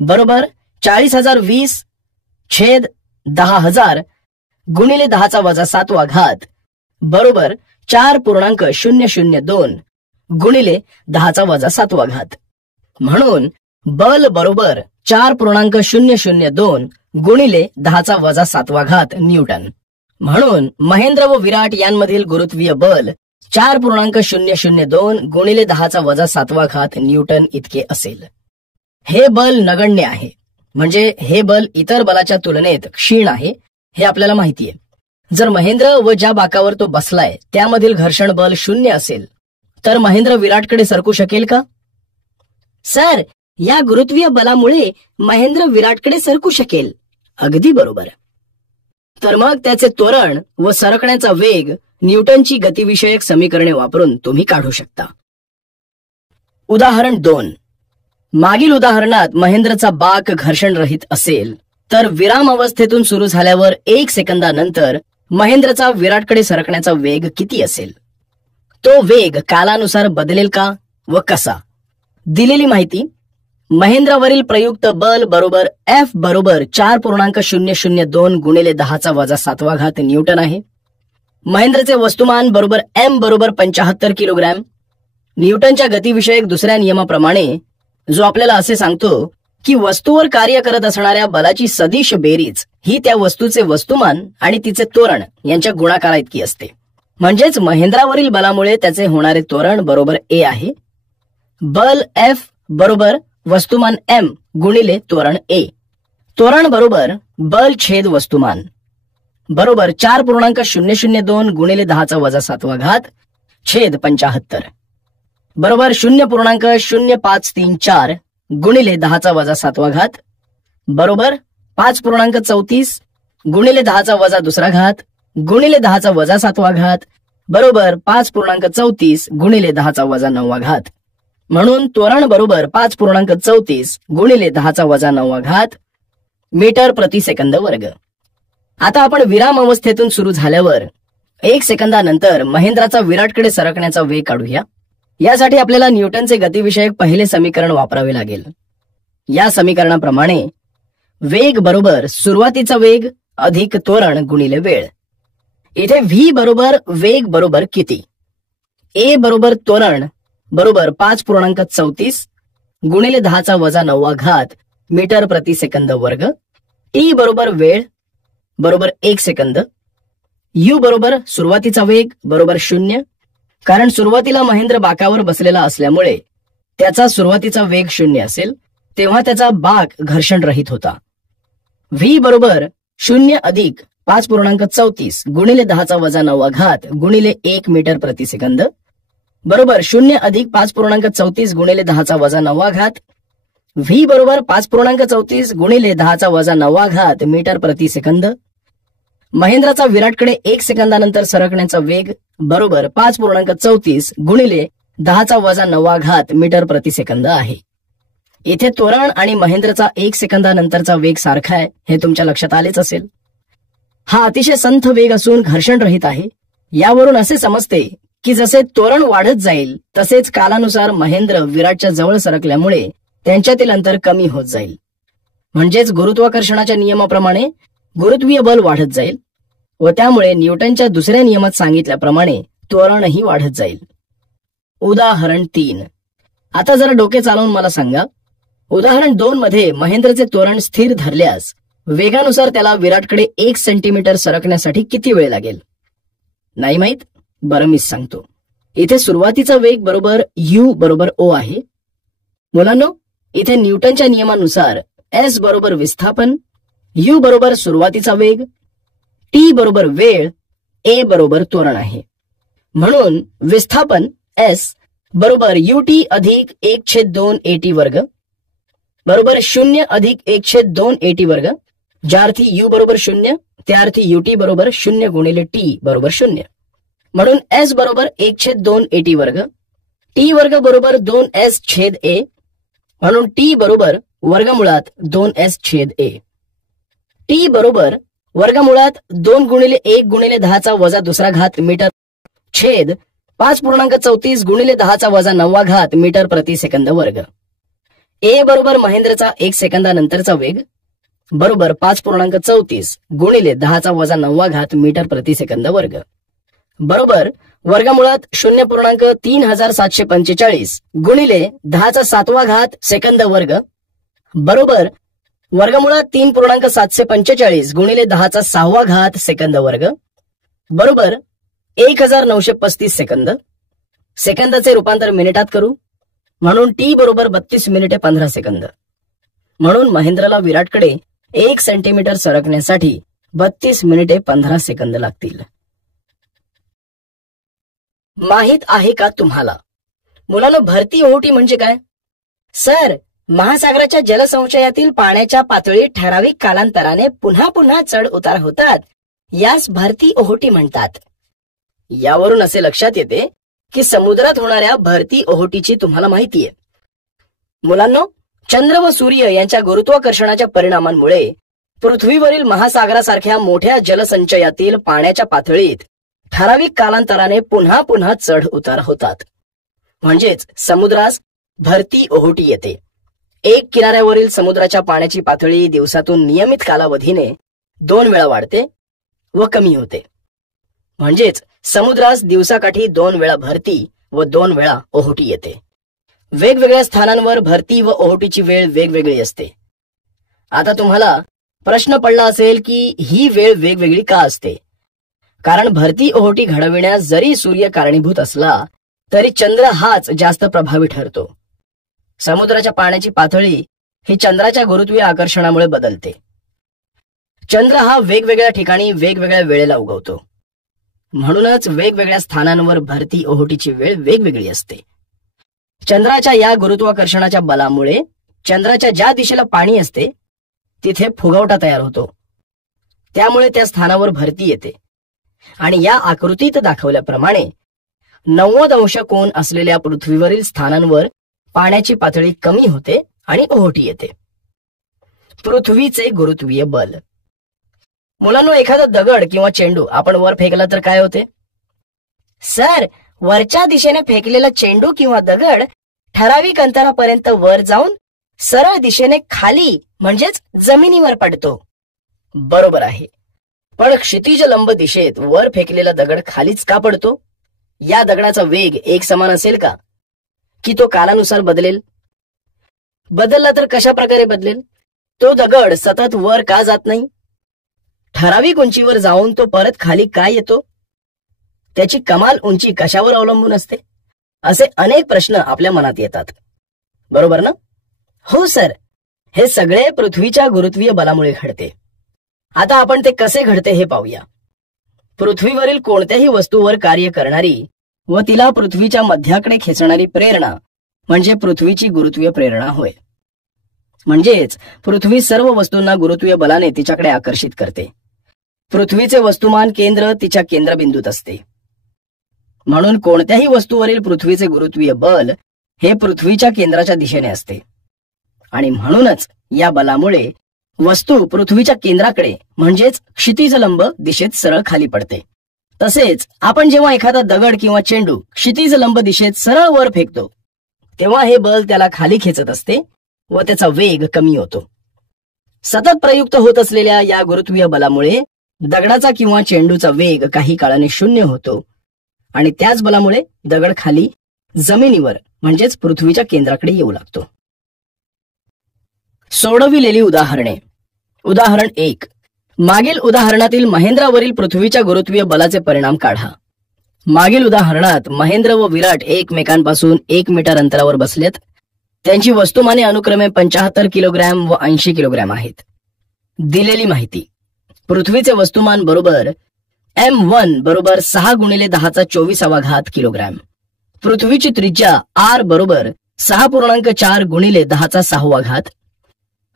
बरोबर 40,020 छेद 10,000 गुणिले 10⁻⁷ बरोबर 4.002 गुणिले 10⁻⁷. म्हणून बल बरोबर 4.002 गुणिले 10⁻⁷ न्यूटन. म्हणून महेंद्र व विराट यांमधील गुरुत्वीय बल 4.002 गुणिले 10⁻⁷ न्यूटन इतके असेल. हे बल नगण्य आहे, म्हणजे हे बल इतर बलाच्या तुलनेत क्षीण आहे हे आपल्याला माहितीये. जर महेंद्र व ज्या बाकावर तो बसलाय त्यामधील घर्षण बल 0 असेल तर महेंद्र विराटकडे सरकू शकेल का? सर, या गुरुत्वीय बलामुळे महेंद्र विराटकडे सरकू शकेल. अगदी बरोबर. तर मग त्याचे त्वरण व सरकण्याचा वेग न्यूटनची गतिविषयक समीकरणे वापरून तुम्ही काढू शकता. उदाहरण 2. मागील उदाहरणात महेंद्रचा बाक घर्षणरहित असेल तर विराम अवस्थेतून सुरू झाल्यावर 1 सेकंदानंतर महेंद्रचा विराटकडे सरकण्याचा वेग किती असेल? तो वेग कालानुसार बदलेल का व कसा? दिलेली माहिती: महेंद्रावरील प्रयुक्त बल बरोबर F बरोबर 4.002 गुणिले 10⁻⁷ न्यूटन आहे. महेंद्रचे वस्तुमान बरोबर M बरोबर 75 किलोग्रॅम. न्यूटनच्या गतिविषयक दुसऱ्या नियमाप्रमाणे, जो आपल्याला असे सांगतो की वस्तूवर कार्य करत असणाऱ्या बलाची सदिश बेरीज ही त्या वस्तूचे वस्तुमान आणि तिचे त्वरण यांच्या गुणाकारा इतकी असते. म्हणजेच महेंद्रावरील बलामुळे त्याचे होणारे त्वरण बरोबर A आहे. बल F बरोबर वस्तुमान M गुणिले त्वरण A. त्वरण बरोबर बल छेद वस्तुमान बरोबर 4.002 गुणिले 10⁻⁷ छेद 75 बरोबर 0.0534 गुणिले 10⁻⁷ बरोबर 5.34 गुणिले 10⁻² गुणिले 10⁻⁷ बरोबर 5.34 गुणिले 10⁻⁹. म्हणून त्वरण बरोबर 5.34 गुणिले 10⁻⁹ मीटर प्रति सेकंद वर्ग. आता आपण विराम अवस्थेतून सुरू झाल्यावर 1 सेकंदानंतर महेंद्राचा विराटकडे सरकण्याचा वेग काढूया. यासाठी आपल्याला न्यूटनचे गतिविषयक पहिले समीकरण वापरावे लागेल. या समीकरणाप्रमाणे वेग बरोबर सुरुवातीचा वेग अधिक त्वरण गुणिले वेळ. इथे v बरोबर वेग बरोबर किती? a बरोबर त्वरण बरोबर 5.34 गुणिले 10⁻⁹ मीटर प्रति सेकंद वर्ग. t बरोबर वेळ बरोबर 1 सेकंद. u बरोबर सुरुवातीचा वेग बरोबर 0, कारण सुरुवातीला महेंद्र बाकावर बसलेला असल्यामुळे त्याचा सुरुवातीचा वेग 0 असेल तेव्हा त्याचा बाक घर्षण रहित होता. v बरोबर 0 अधिक 5.34 गुणिले 10⁻⁹ गुणिले 1 मीटर प्रति सेकंद बरोबर 0 अधिक 5.34 गुणिले 10⁻⁹. v बरोबर 5.34 गुणिले 10⁻⁹ मीटर प्रति सेकंद. महेंद्राचा विराटकडे 1 सेकंदानंतर सरकण्याचा वेग बरोबर 5.34 गुणिले 10⁻⁹ मीटर प्रति सेकंद आहे. इथे त्वरण आणि महेंद्रचा 1 सेकंदानंतरचा वेग सारखा आहे हे तुमच्या लक्षात आलेच असेल. हा अतिशय संथ वेग असून घर्षण रहित आहे. यावरून असे समजते की जसे त्वरण वाढत जाईल तसेच कालानुसार महेंद्र विराटच्या जवळ सरकल्यामुळे त्यांच्यातील अंतर कमी होत जाईल. म्हणजेच गुरुत्वाकर्षणाच्या नियमाप्रमाणे गुरुत्वीय बल वाढत जाईल व त्यामुळे न्यूटनच्या दुसऱ्या नियमात सांगितल्याप्रमाणे त्वरणही वाढत जाईल. उदाहरण 3. आता जरा डोके चालवून मला सांगा, उदाहरण 2 मध्ये महेंद्रचे त्वरण स्थिर धरल्यास वेगानुसार त्याला विराटकडे 1 सेंटीमीटर सरकण्यासाठी किती वेळ लागेल? नाही माहित? बरं, मीच सांगतो. इथे सुरुवातीचा वेग बरोबर u बरोबर o आहे. मुलांनो, इथे न्यूटनच्या नियमानुसार s बरोबर विस्थापन, u बरोबर सुरुवातीचा वेग, t बरोबर वेळ, a बरोबर त्वरण आहे. म्हणून विस्थापन s बरोबर ut अधिक 1/2 at वर्ग बरोबर 0 अधिक 1/2 at वर्ग, ज्या अर्थी u बरोबर 0 त्या अर्थी ut बरोबर 0 गुणिले t बरोबर 0. म्हणून s बरोबर 1/2 at वर्ग, t वर्ग बरोबर 2s छेद a, म्हणून t बरोबर वर्गमुळात 2s छेद a. t बरोबर वर्गमुळात 2 गुणिले 1 गुणिले 10⁻² मीटर छेद 5.34 गुणिले 10⁻⁹ मीटर प्रति सेकंद वर्ग. a बरोबर महेंद्रचा 1 सेकंदानंतरचा वेग, बरोबर 5.34 गुणिले 10⁻⁹ मीटर प्रति सेकंद वर्ग बरोबर वर्गमुळात 0.3745 गुणिले 10⁻⁷ सेकंद वर्ग बरोबर वर्गमुळात 3.745 गुणिले 10⁻⁶ सेकंद वर्ग बरोबर 1935 सेकंद. सेकंदाचे रूपांतर मिनिटात करू म्हणून टी बरोबर 32 मिनिटे 15 सेकंद. म्हणून महेंद्रला विराटकडे 1 सेंटीमीटर सरकण्यासाठी 32 मिनिटे 15 सेकंद लागतील. माहित आहे का तुम्हाला मुलांनो भरती ओहोटी म्हणजे काय? सर, महासागराच्या जलसंचयातील पाण्याच्या पातळीत ठराविक कालांतराने पुन्हा पुन्हा चढ उतार होतात, यास भरती ओहोटी म्हणतात. यावरून असे लक्षात येते की समुद्रात होणाऱ्या भरती ओहोटीची तुम्हाला माहिती आहे. मुलांनो, चंद्र व सूर्य यांच्या गुरुत्वाकर्षणाच्या परिणामांमुळे पृथ्वीवरील महासागरासारख्या मोठ्या जलसंचयातील पाण्याच्या पातळीत ठराविक कालांतराने पुन्हा पुन्हा चढ उतार होतात. म्हणजेच समुद्रास भरती ओहोटी येते. एक किनाऱ्यावरील समुद्राच्या पाण्याची पातळी दिवसातून नियमित कालावधीने 2 वेळा वाढते व कमी होते. म्हणजेच समुद्रास दिवसाकाठी 2 वेळा भरती व 2 वेळा ओहोटी येते. वेगवेगळ्या स्थानांवर भरती व ओहोटीची वेळ वेगवेगळी असते. आता तुम्हाला प्रश्न पडला असेल की ही वेळ वेगवेगळी का असते? कारण भरती ओहोटी घडविण्यास जरी सूर्य कारणीभूत असला तरी चंद्र हाच जास्त प्रभावी ठरतो. समुद्राच्या पाण्याची पातळी ही चंद्राच्या गुरुत्वीय आकर्षणामुळे बदलते. चंद्र हा वेगवेगळ्या ठिकाणी वेगवेगळ्या वेळेला उगवतो. म्हणूनच वेगवेगळ्या स्थानांवर भरती ओहोटीची वेळ वेगवेगळी असते. चंद्राच्या या गुरुत्वाकर्षणाच्या बलामुळे चंद्राच्या ज्या दिशेला पाणी असते तिथे फुगवटा तयार होतो. त्यामुळे त्या स्थानावर भरती येते आणि या आकृतीत दाखवल्याप्रमाणे 90° कोन असलेल्या पृथ्वीवरील स्थानांवर पाण्याची पातळी कमी होते आणि ओहोटी येते. पृथ्वीचे गुरुत्वीय बल. मुलांनो, एखादा दगड किंवा चेंडू आपण वर फेकला तर काय होते? सर, वरच्या दिशेने फेकलेला चेंडू किंवा दगड ठराविक अंतरापर्यंत वर जाऊन सरळ दिशेने खाली म्हणजेच जमिनीवर पडतो. बरोबर आहे. पण क्षितिज लंब दिशेत वर फेकलेला दगड खालीच का पडतो? या दगडाचा वेग एक समान असेल का? की तो कालानुसार बदलेल? बदलला तर कशा प्रकारे बदलेल? तो दगड सतत वर का जात नाही? ठराविक उंचीवर जाऊन तो परत खाली काय येतो? त्याची कमाल उंची कशावर अवलंबून असते? असे अनेक प्रश्न आपल्या मनात येतात. बरोबर ना? हो सर. हे सगळे पृथ्वीच्या गुरुत्वीय बलामुळे घडते. आता आपण ते कसे घडते हे पाहूया. पृथ्वीवरील कोणत्याही वस्तूवर कार्य करणारी व तिला पृथ्वीच्या मध्याकडे खेचणारी प्रेरणा म्हणजे पृथ्वीची गुरुत्वीय प्रेरणा होय. म्हणजेच पृथ्वी सर्व वस्तूंना गुरुत्वीय बलाने तिच्याकडे आकर्षित करते. पृथ्वीचे वस्तुमान केंद्र तिच्या केंद्रबिंदूत असते. म्हणून कोणत्याही वस्तूवरील पृथ्वीचे गुरुत्वीय बल हे पृथ्वीच्या केंद्राच्या दिशेने असते आणि म्हणूनच या बलामुळे वस्तू पृथ्वीच्या केंद्राकडे म्हणजेच क्षितिजलंब दिशेत सरळ खाली पडते. तसेच आपण जेव्हा एखादा दगड किंवा चेंडू क्षितिजलंब दिशेत सरळ वर फेकतो तेव्हा हे बल त्याला खाली खेचत असते व त्याचा वेग कमी होतो. सतत प्रयुक्त होत असलेल्या या गुरुत्वीय बलामुळे दगडाचा किंवा चेंडूचा वेग काही काळाने 0 होतो आणि त्याच बलामुळे दगड खाली जमिनीवर म्हणजेच पृथ्वीच्या केंद्राकडे येऊ लागतो. सोडविलेली उदाहरणे. उदाहरण 1. मागील उदाहरणातील महेंद्रावरील पृथ्वीच्या गुरुत्वीय बलाचे परिणाम काढा. मागील उदाहरणात महेंद्र व विराट एकमेकांपासून 1 मीटर अंतरावर बसलेत. त्यांची वस्तुमाने अनुक्रमे 75 किलोग्रॅम व 80 किलोग्रॅम आहेत. दिलेली माहिती. पृथ्वीचे वस्तुमान बरोबर M1 बरोबर 6 गुणिले 10⁻24 किलोग्रॅम. पृथ्वीची त्रिज्या R बरोबर 6.4 गुणिले 10⁻6.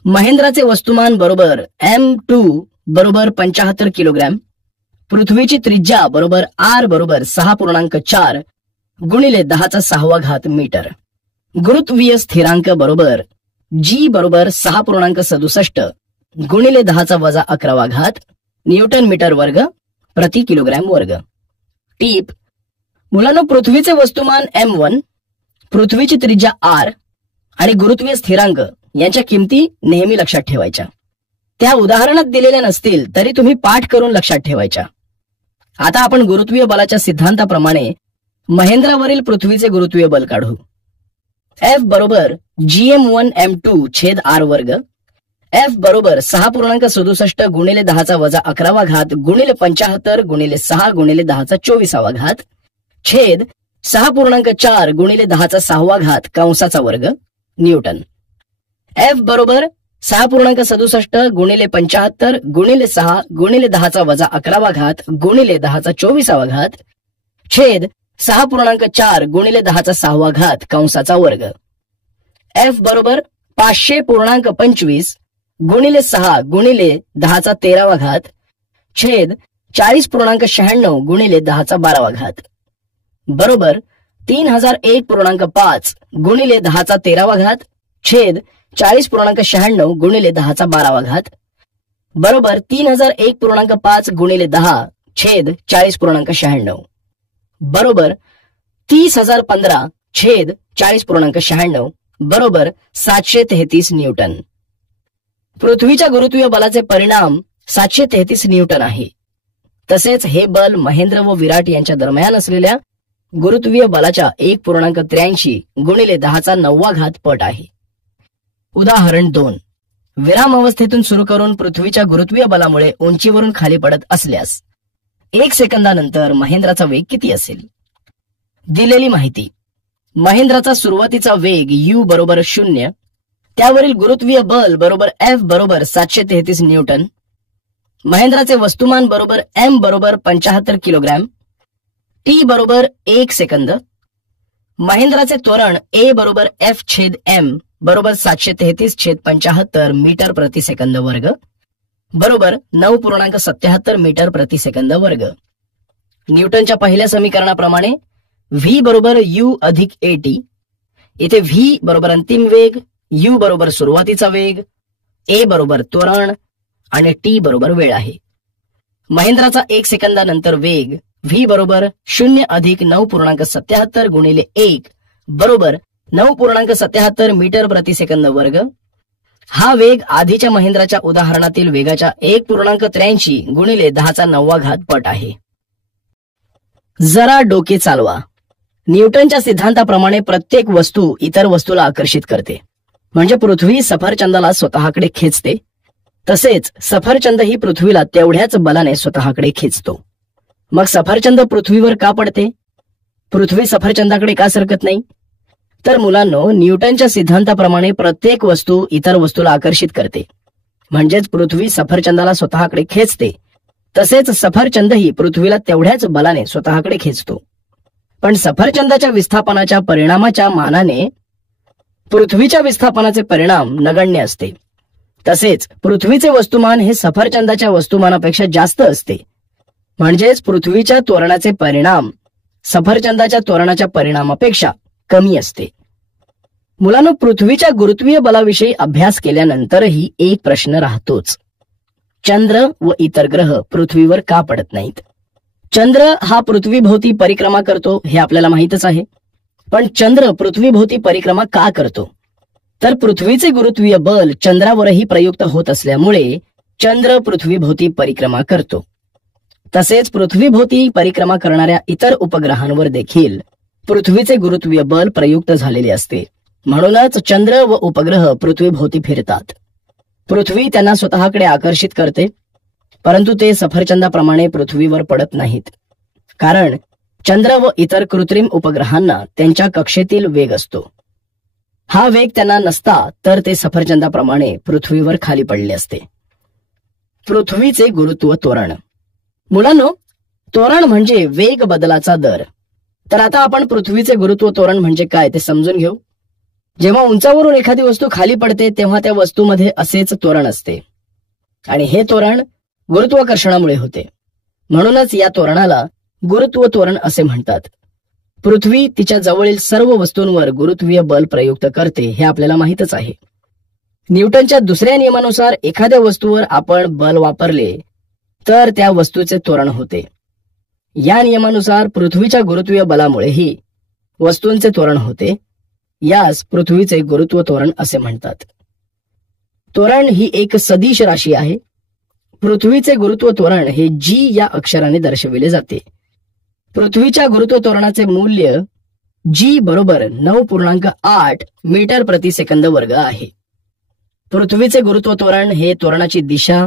महेंद्राचे वस्तुमान बरोबर M2 बरोबर 75 किलोग्रॅम. पृथ्वीची त्रिज्या बरोबर R बरोबर 6.4 गुणिले 10⁻6 मीटर. गुरुत्वीय स्थिरांक बरोबर G बरोबर 6.67 गुणिले 10⁻11 न्यूटन मीटर वर्ग प्रति किलोग्रॅम वर्ग. टीप. मुलांनो, पृथ्वीचे वस्तुमान M1, पृथ्वीची त्रिज्या R आणि गुरुत्वीय स्थिरांक यांच्या किमती नेहमी लक्षात ठेवायच्या. त्या उदाहरणात दिलेल्या नसतील तरी तुम्ही पाठ करून लक्षात ठेवायच्या. आता आपण गुरुत्वीय बलाच्या सिद्धांताप्रमाणे महेंद्रावरील पृथ्वीचे गुरुत्वीय बल काढू. F बरोबर gm1m2 छेद r वर्ग. F बरोबर 6.67 गुणिले 10⁻11 गुणिले 75 गुणिले 6 गुणिले 10⁻24 छेद 6.4 गुणिले 10⁻6 कंसाचा वर्ग न्यूटन. F बरोबर 6.67 गुणिले 75 गुणिले 6 गुणिले 10⁻11 गुणिले 10⁻24 छेद 6.4 गुणिले 10⁻6 कंसाचा वर्ग. F बरोबर 500.25 गुणिले 6 गुणिले 10⁻13 छेद 40.96 गुणिले 10⁻12 बरोबर 3001.5 गुणिले 10⁻13 छेद 40.96 गुणिले 10⁻12 बरोबर 3001.5 गुणिले 10 छेद 40.96 बरोबर 30,015 छेद 40.96 बरोबर 733 न्यूटन. पृथ्वीच्या गुरुत्वीय बलाचे परिणाम 733 न्यूटन आहे. तसेच हे बल महेंद्र व विराट यांच्या दरम्यान असलेल्या गुरुत्वीय बलाच्या 1.83 गुणिले 10⁹ पट आहे. उदाहरण 2. विराम अवस्थेतून सुरू करून पृथ्वीच्या गुरुत्वीय बलामुळे उंचीवरून खाली पडत असल्यास 1 सेकंदानंतर महेंद्राचा वेग किती असेल? दिलेली माहिती. महेंद्राचा सुरुवातीचा वेग u बरोबर 0, त्यावरील गुरुत्वीय बल बरोबर F बरोबर 733 न्यूटन, महेंद्राचे वस्तुमान बरोबर m बरोबर 75 किलोग्रॅम, t बरोबर 1 सेकंद, महेंद्राचे त्वरण a बरोबर F छेद m बरोबर 733 छेद 75 मीटर प्रति सेकंद वर्ग बरोबर 9.77 मीटर प्रति सेकंद वर्ग. न्यूटनच्या पहिल्या समीकरणाप्रमाणे v बरोबर u अधिक at. इथे v बरोबर अंतिम वेग, u बरोबर सुरुवातीचा वेग, a बरोबर त्वरण आणि t बरोबर वेळ आहे. महेंद्राचा 1 सेकंदानंतर वेग v बरोबर 0 अधिक 9.77 गुणिले 1 बरोबर 9.77 मीटर प्रति सेकंद वर्ग. हा वेग आधीच्या महेंद्राच्या उदाहरणातील वेगाच्या 1.83 गुणिले 10⁹ पट आहे. जरा डोके चालवा. न्यूटनच्या सिद्धांताप्रमाणे प्रत्येक वस्तू इतर वस्तूला आकर्षित करते. म्हणजे पृथ्वी सफरचंदाला स्वतःकडे खेचते, तसेच सफरचंद ही पृथ्वीला तेवढ्याच बलाने स्वतःकडे खेचतो. मग सफरचंद पृथ्वीवर का पडते? पृथ्वी सफरचंदाकडे का सरकत नाही? तर मुलांनो, न्यूटनच्या सिद्धांताप्रमाणे प्रत्येक वस्तू इतर वस्तूला आकर्षित करते. म्हणजेच पृथ्वी सफरचंदाला स्वतःकडे खेचते, तसेच सफरचंदही पृथ्वीला तेवढ्याच बलाने स्वतःकडे खेचतो. पण सफरचंदाच्या विस्थापनाच्या परिणामाच्या मानाने पृथ्वीच्या विस्थापनाचे परिणाम नगण्य असते. तसेच पृथ्वीचे वस्तुमान हे सफरचंदाच्या वस्तुमानापेक्षा जास्त असते. म्हणजेच पृथ्वीच्या त्वरणाचे परिणाम सफरचंदाच्या त्वरणाच्या परिणामापेक्षा कमी असते. मुलांनो, पृथ्वीच्या गुरुत्वीय बलाविषयी अभ्यास केल्यानंतरही एक प्रश्न राहतोच. चंद्र व इतर ग्रह पृथ्वीवर का पडत नाहीत? चंद्र हा पृथ्वीभोवती परिक्रमा करतो हे आपल्याला माहीतच आहे. पण चंद्र पृथ्वीभोवती परिक्रमा का करतो? तर पृथ्वीचे गुरुत्वीय बल चंद्रावरही प्रयुक्त होत असल्यामुळे चंद्र पृथ्वीभोवती परिक्रमा करतो. तसेच पृथ्वीभोवती परिक्रमा करणाऱ्या इतर उपग्रहांवर देखील पृथ्वीचे गुरुत्वीय बल प्रयुक्त झालेले असते. म्हणूनच चंद्र व उपग्रह पृथ्वीभोवती फिरतात. पृथ्वी त्यांना स्वतःकडे आकर्षित करते, परंतु ते सफरचंदाप्रमाणे पृथ्वीवर पडत नाहीत. कारण चंद्र व इतर कृत्रिम उपग्रहांना त्यांच्या कक्षेतील वेग असतो. हा वेग त्यांना नसता तर ते सफरचंदाप्रमाणे पृथ्वीवर खाली पडले असते. पृथ्वीचे गुरुत्व त्वरण. मुलांनो, त्वरण म्हणजे वेग बदलाचा दर. तर आता आपण पृथ्वीचे गुरुत्व त्वरण म्हणजे काय ते समजून घेऊ. जेव्हा उंचावरून एखादी वस्तू खाली पडते तेव्हा त्या वस्तूमध्ये असेच त्वरण असते आणि हे त्वरण गुरुत्वाकर्षणामुळे होते. म्हणूनच या त्वरणाला गुरुत्व त्वरण असे म्हणतात. पृथ्वी तिच्या जवळील सर्व वस्तूंवर गुरुत्वीय बल प्रयुक्त करते हे आपल्याला माहीतच आहे. न्यूटनच्या दुसऱ्या नियमानुसार एखाद्या वस्तूवर आपण बल वापरले तर त्या वस्तूचे त्वरण होते. या नियमानुसार पृथ्वीच्या गुरुत्वीय बलामुळेही वस्तूंचे त्वरण होते. यास पृथ्वीचे गुरुत्व त्वरण असे म्हणतात. त्वरण ही एक सदिश राशी आहे. पृथ्वीचे गुरुत्व त्वरण हे G या अक्षराने दर्शविले जाते. पृथ्वीच्या गुरुत्व त्वरणाचे मूल्य G बरोबर 9.8 मीटर प्रति सेकंद वर्ग आहे. पृथ्वीचे गुरुत्व त्वरण हे त्वरणाची दिशा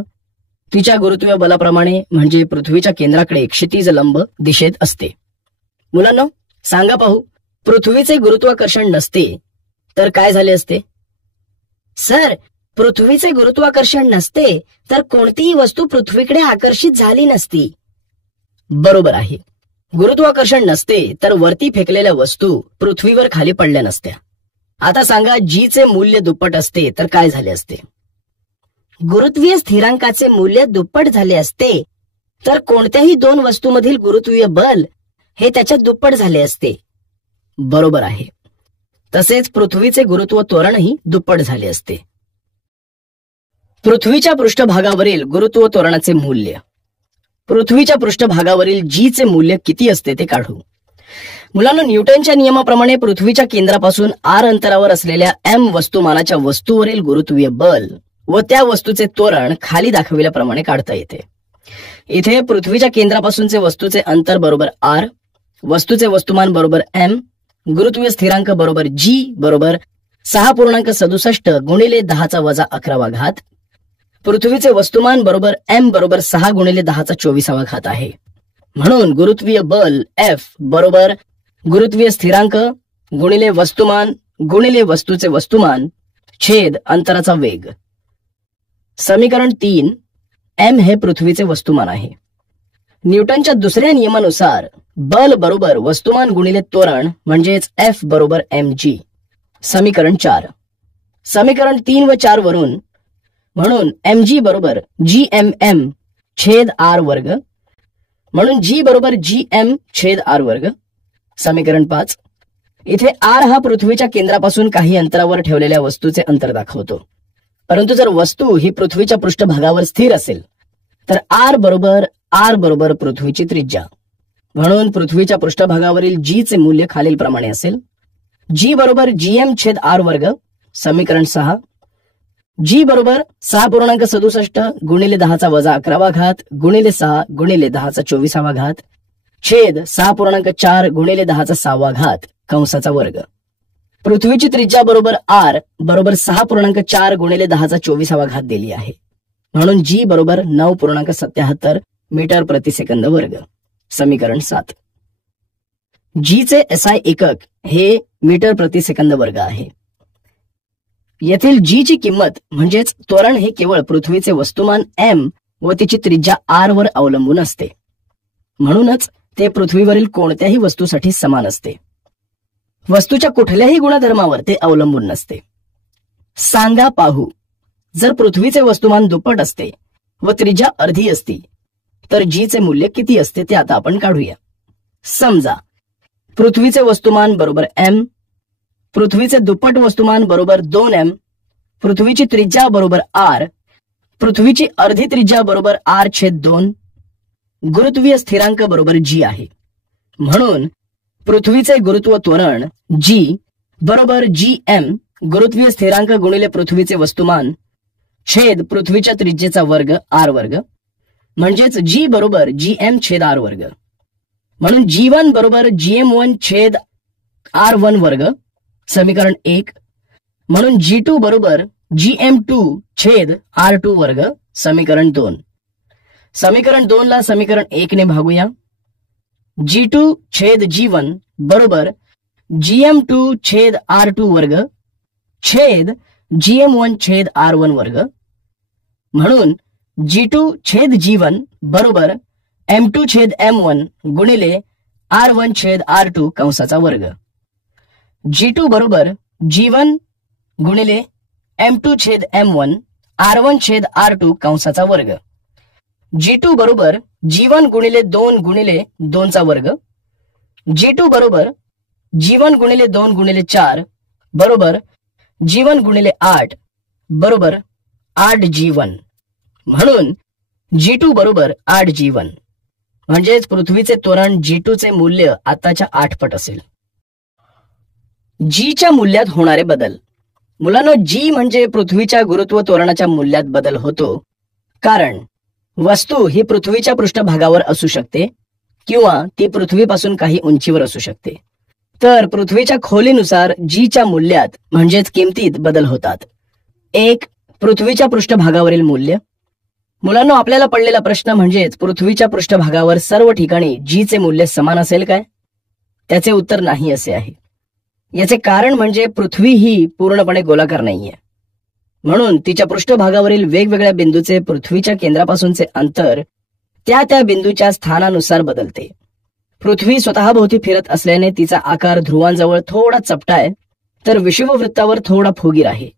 तिच्या गुरुत्वीय बलाप्रमाणे म्हणजे पृथ्वीच्या केंद्राकडे क्षितिज लंब दिशेत असते. मुलांनो, सांगा पाहू, पृथ्वीचे गुरुत्वाकर्षण नसते तर काय झाले असते? सर, पृथ्वीचे गुरुत्वाकर्षण नसते तर कोणतीही वस्तू पृथ्वीकडे आकर्षित झाली नसती. बरोबर आहे. गुरुत्वाकर्षण नसते तर वरती फेकलेल्या वस्तू पृथ्वीवर खाली पडल्या नसत्या. आता सांगा, G चे मूल्य दुप्पट असते तर काय झाले असते? गुरुत्वीय स्थिरांकाचे मूल्य दुप्पट झाले असते तर कोणत्याही दोन वस्तूमधील गुरुत्वीय बल हे त्याच्या दुप्पट झाले असते. बरोबर आहे. तसेच पृथ्वीचे गुरुत्व त्वरणही दुप्पट झाले असते. पृथ्वीच्या पृष्ठभागावरील गुरुत्व त्वरणाचे मूल्य. पृथ्वीच्या पृष्ठभागावरील G चे मूल्य किती असते ते काढू. मुलांना, न्यूटनच्या नियमाप्रमाणे पृथ्वीच्या केंद्रापासून R अंतरावर असलेल्या m वस्तुमानाच्या वस्तूवरील गुरुत्वीय बल व त्या वस्तूचे त्वरण खाली दाखविल्याप्रमाणे काढता येते. इथे पृथ्वीच्या केंद्रापासूनचे वस्तूचे अंतर बरोबर R, वस्तूचे वस्तुमान बरोबर m, गुरुत्वीय स्थिरांक बरोबर G बरोबर 6.67 गुणिले 10⁻11 पृथ्वीचे वस्तुमान बरोबर m बरोबर 6 गुणिले 10⁻24 आहे. म्हणून गुरुत्वीय बल F बरोबर गुरुत्वीय स्थिरांक गुणिले वस्तुमान गुणिले वस्तूचे वस्तुमान छेद अंतराचा वेग. समीकरण 3. m हे पृथ्वीचे वस्तुमान आहे. न्यूटनच्या दुसऱ्या नियमानुसार बल बरोबर वस्तुमान गुणिले त्वरण म्हणजेच F बरोबर mg. समीकरण 4. समीकरण 3 व 4 वरून म्हणून mg बरोबर gmm छेद r वर्ग म्हणून G बरोबर gm छेद r वर्ग. समीकरण 5. इथे r हा पृथ्वीच्या केंद्रापासून काही अंतरावर ठेवलेल्या वस्तूचे अंतर दाखवतो. परंतु जर वस्तू ही पृथ्वीच्या पृष्ठभागावर स्थिर असेल तर r बरोबर पृथ्वीची त्रिज्या. म्हणून पृथ्वीच्या पृष्ठभागावरील G चे मूल्य खालीलप्रमाणे असेल. G बरोबर gm छेद r वर्ग. समीकरण 6. G बरोबर 6.67 गुणिले 10⁻11 गुणिले 6 गुणिले 10⁻24 छेद 6.4 गुणिले 10⁻6 कंसाचा वर्ग. पृथ्वीची त्रिज्या बरोबर R बरोबर 6.4 गुणिले 10⁻24 दिली आहे. म्हणून G बरोबर 9.77 मीटर प्रति सेकंद वर्ग. समीकरण 7. G चे SI एकक हे मीटर प्रति सेकंद वर्ग आहे. येथील G ची किंमत म्हणजेच त्वरण हे केवळ पृथ्वीचे वस्तुमान m व तिची त्रिज्या R वर अवलंबून असते. म्हणूनच ते पृथ्वीवरील कोणत्याही वस्तूसाठी समान असते. वस्तूच्या कुठल्याही गुणधर्मावर ते अवलंबून नसते. सांगा पाहू, जर पृथ्वीचे वस्तुमान दुप्पट असते व त्रिज्या अर्धी असती तर G चे मूल्य किती असते ते आता आपण काढूया. समजा पृथ्वीचे वस्तुमान बरोबर m, पृथ्वीचे दुप्पट वस्तुमान बरोबर 2m, पृथ्वीची त्रिज्या बरोबर r, पृथ्वीची अर्धी त्रिज्या बरोबर r छेद 2, गुरुत्वीय स्थिरांक बरोबर G आहे. म्हणून पृथ्वीचे गुरुत्व त्वरण G बरोबर gm गुरुत्वीय स्थिरांक गुणिले पृथ्वीचे वस्तुमान छेद पृथ्वीच्या त्रिज्येचा वर्ग r वर्ग म्हणजेच G बरोबर gm छेद r वर्ग. म्हणून G1 बरोबर gm1 छेद r1 वर्ग. समीकरण 1. म्हणून G2 बरोबर gm2 छेद r2 वर्ग. समीकरण 2. समीकरण 2 ला समीकरण 1 ने भागूया. G2 छेद G1 बरोबर gm2 छेद r2 वर्ग छेद gm1 छेद r1 वर्ग. म्हणून G2 छेद G1 बरोबर m2 छेद m1 गुणिले r1 छेद r2 कंसाचा वर्ग. G2 बरोबर G1 गुणिले m2 छेद m1 r1 छेद r2 कंसाचा वर्ग. G2 बरोबर G1 गुणिले 2 गुणिले 2 चा वर्ग. G2 बरोबर G1 गुणिले 2 गुणिले 4 बरोबर G1 गुणिले 8 बरोबर 8G1. म्हणून G2 बरोबर 8G1 म्हणजेच पृथ्वीचे त्वरण G2 चे मूल्य आताच्या 8 पट असेल. G च्या मूल्यात होणारे बदल. मुलांनो, जी म्हणजे पृथ्वीच्या गुरुत्व त्वरणाच्या मूल्यात बदल होतो, कारण वस्तू ही पृथ्वीच्या पृष्ठभागावर असू शकते किंवा ती पृथ्वीपासून काही उंचीवर असू शकते. तर पृथ्वीच्या खोलीनुसार जीच्या मूल्यात म्हणजेच किमतीत बदल होतात. एक, पृथ्वीच्या पृष्ठभागावरील मूल्य. मुलांनो, आपल्याला पडलेला प्रश्न म्हणजेच पृथ्वीच्या पृष्ठभागावर सर्व ठिकाणी जीचे मूल्य समान असेल काय? त्याचे उत्तर नाही असे आहे. याचे कारण म्हणजे पृथ्वी ही पूर्णपणे गोलाकार नाहीये, म्हणून तिच्या पृष्ठभागावरील वेगवेगळ्या बिंदूचे पृथ्वीच्या केंद्रापासूनचे अंतर त्या त्या बिंदूच्या स्थानानुसार बदलते. पृथ्वी स्वतःभोवती फिरत असल्याने तिचा आकार ध्रुवांजवळ थोडा चपटा आहे, तर विषुववृत्तावर थोडा फुगीर आहे.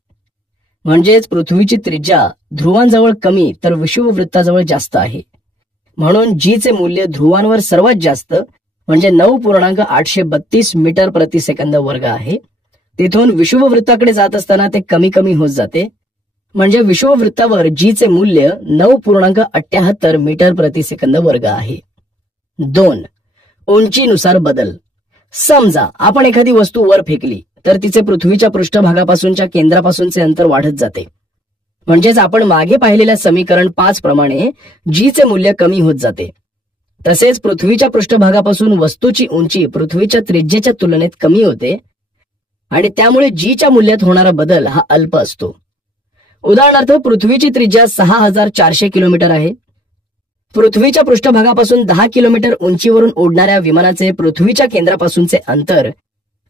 म्हणजेच पृथ्वीची त्रिज्या ध्रुवांजवळ कमी तर विषुववृत्ताजवळ जास्त आहे. म्हणून जीचे मूल्य ध्रुवांवर सर्वात जास्त म्हणजे 9.832 मीटर प्रति सेकंद वर्ग आहे. तिथून विषुववृत्ताकडे जात असताना ते कमी कमी होत जाते, म्हणजे विषुववृत्तावर जीचे मूल्य 9.78 मीटर प्रति सेकंद वर्ग आहे. 2, उंचीनुसार बदल. समजा आपण एखादी वस्तू वर फेकली तर तिचे पृथ्वीच्या पृष्ठभागापासूनच्या केंद्रापासूनचे अंतर वाढत जाते. म्हणजेच आपण मागे पाहिलेल्या समीकरण 5 प्रमाणे जीचे मूल्य कमी होत जाते. तसेच पृथ्वीच्या पृष्ठभागापासून वस्तूची उंची पृथ्वीच्या त्रिज्येच्या तुलनेत कमी होते आणि त्यामुळे जीच्या मूल्यात होणारा बदल हा अल्प असतो. उदाहरणार्थ, पृथ्वीची त्रिज्या 6400 किलोमीटर आहे. पृथ्वीच्या पृष्ठभागापासून 10 किलोमीटर उंचीवरून उडणाऱ्या विमानाचे पृथ्वीच्या केंद्रापासूनचे अंतर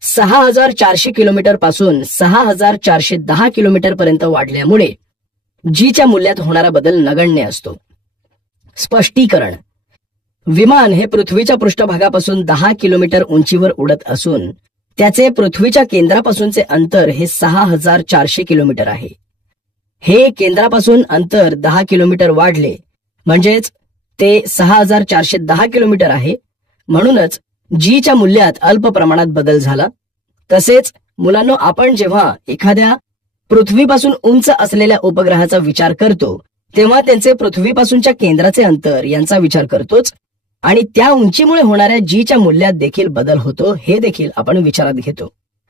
6400 किलोमीटर पासून 6410 किलोमीटर पर्यंत वाढल्यामुळे जीच्या मूल्यात होणारा बदल नगण्य असतो. स्पष्टीकरण. विमान हे पृथ्वीच्या पृष्ठभागापासून 10 किलोमीटर उंचीवर उडत असून त्याचे पृथ्वीच्या केंद्रापासूनचे अंतर हे 6400 किलोमीटर आहे. हे केंद्रापासून अंतर 10 किलोमीटर वाढले, म्हणजेच ते 6410 किलोमीटर आहे. म्हणूनच जीच्या मूल्यात अल्प प्रमाणात बदल झाला. तसेच मुलांनो, आपण जेव्हा एखाद्या पृथ्वीपासून उंच असलेल्या उपग्रहाचा विचार करतो तेव्हा त्यांचे पृथ्वीपासूनच्या केंद्राचे अंतर यांचा विचार करतोच, आणि त्या उंचीमुळे होणाऱ्या जीच्या मूल्यात देखील बदल होतो हे देखील आपण विचारात घेतो.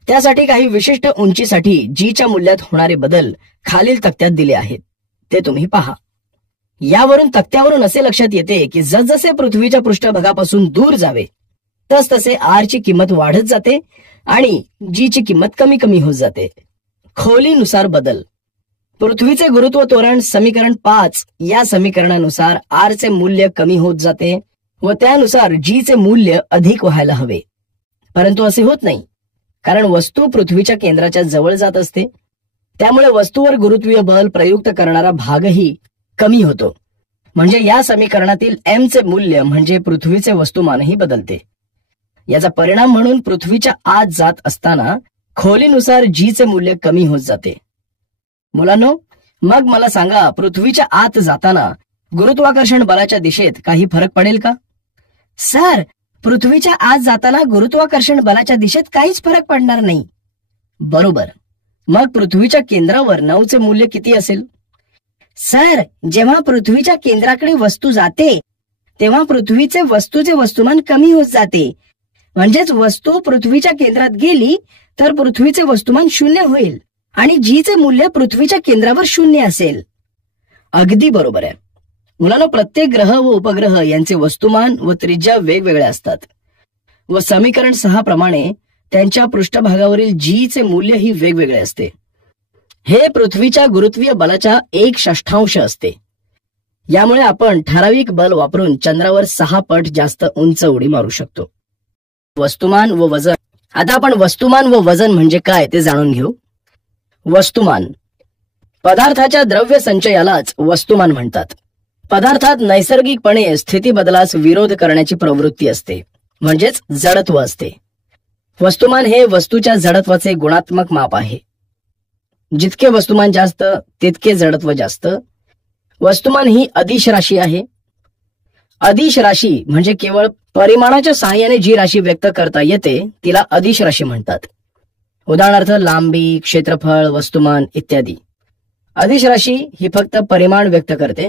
त्यासाठी काही विशिष्ट उंचीसाठी जीच्या मूल्यात होणारे बदल खालील तक्त्यात दिले आहेत, ते तुम्ही पहा. यावरून तक्त्यावरून असे लक्षात येते की जसजसे पृथ्वीच्या पृष्ठभागापासून दूर जावे तसतसे आर ची किंमत वाढत जाते आणि जीची किंमत कमी कमी होत जाते. खोलीनुसार बदल. पृथ्वीचे गुरुत्व त्वरण समीकरण 5 या समीकरणानुसार आर चे मूल्य कमी होत जाते व त्यानुसार जीचे मूल्य अधिक व्हायला हवे. परंतु असे होत नाही, कारण वस्तू पृथ्वीच्या केंद्राच्या जवळ जात असते. त्यामुळे वस्तूवर गुरुत्वीय बल प्रयुक्त करणारा भागही कमी होतो. म्हणजे या समीकरणातील एम चे मूल्य म्हणजे पृथ्वीचे वस्तुमानही बदलते. याचा परिणाम म्हणून पृथ्वीच्या आत जात असताना खोलीनुसार जीचे मूल्य कमी होत जाते. मुलांनो, मग मला सांगा, पृथ्वीच्या आत जाताना गुरुत्वाकर्षण बलाच्या दिशेत काही फरक पडेल का? सर, पृथ्वीच्या आत जाताना गुरुत्वाकर्षण बलाच्या दिशेत काहीच फरक पडणार नाही. बरोबर. मग पृथ्वीच्या केंद्रावर 9 चे मूल्य किती असेल? सर, जेव्हा पृथ्वीच्या केंद्राकडे वस्तू जाते तेव्हा पृथ्वीचे वस्तूचे वस्तुमान कमी होत जाते. म्हणजेच वस्तू पृथ्वीच्या केंद्रात गेली तर पृथ्वीचे वस्तुमान 0 होईल आणि जीचे मूल्य पृथ्वीच्या केंद्रावर 0 असेल. अगदी बरोबर आहे. मुलांनो, प्रत्येक ग्रह व उपग्रह यांचे वस्तुमान व त्रिज्या वेगवेगळ्या असतात व समीकरण 6 प्रमाणे त्यांच्या पृष्ठभागावरील जीचे मूल्यही वेगवेगळे असते. हे पृथ्वीच्या गुरुत्वीय बलाच्या 1/6 असते. यामुळे आपण ठराविक बल वापरून चंद्रावर 6 पट जास्त उंच उडी मारू शकतो. वस्तुमान व वजन. आता आपण वस्तुमान व वजन म्हणजे काय ते जाणून घेऊ. वस्तुमान. पदार्थाच्या द्रव्य संचयालाच वस्तुमान म्हणतात. पदार्थात नैसर्गिकपणे स्थिती बदलास विरोध करण्याची प्रवृत्ती असते, म्हणजेच जडत्व असते. वस्तुमान हे वस्तूच्या जडत्वाचे गुणात्मक माप आहे. जितके वस्तुमान जास्त तितके जडत्व जास्त. वस्तुमान ही अदिश राशी आहे. अदिश राशी म्हणजे केवळ परिमाणाच्या सहाय्याने जी राशी व्यक्त करता येते तिला अदिश राशी म्हणतात. उदाहरणार्थ लांबी, क्षेत्रफळ, वस्तुमान इत्यादी. अदिश राशी ही फक्त परिमाण व्यक्त करते.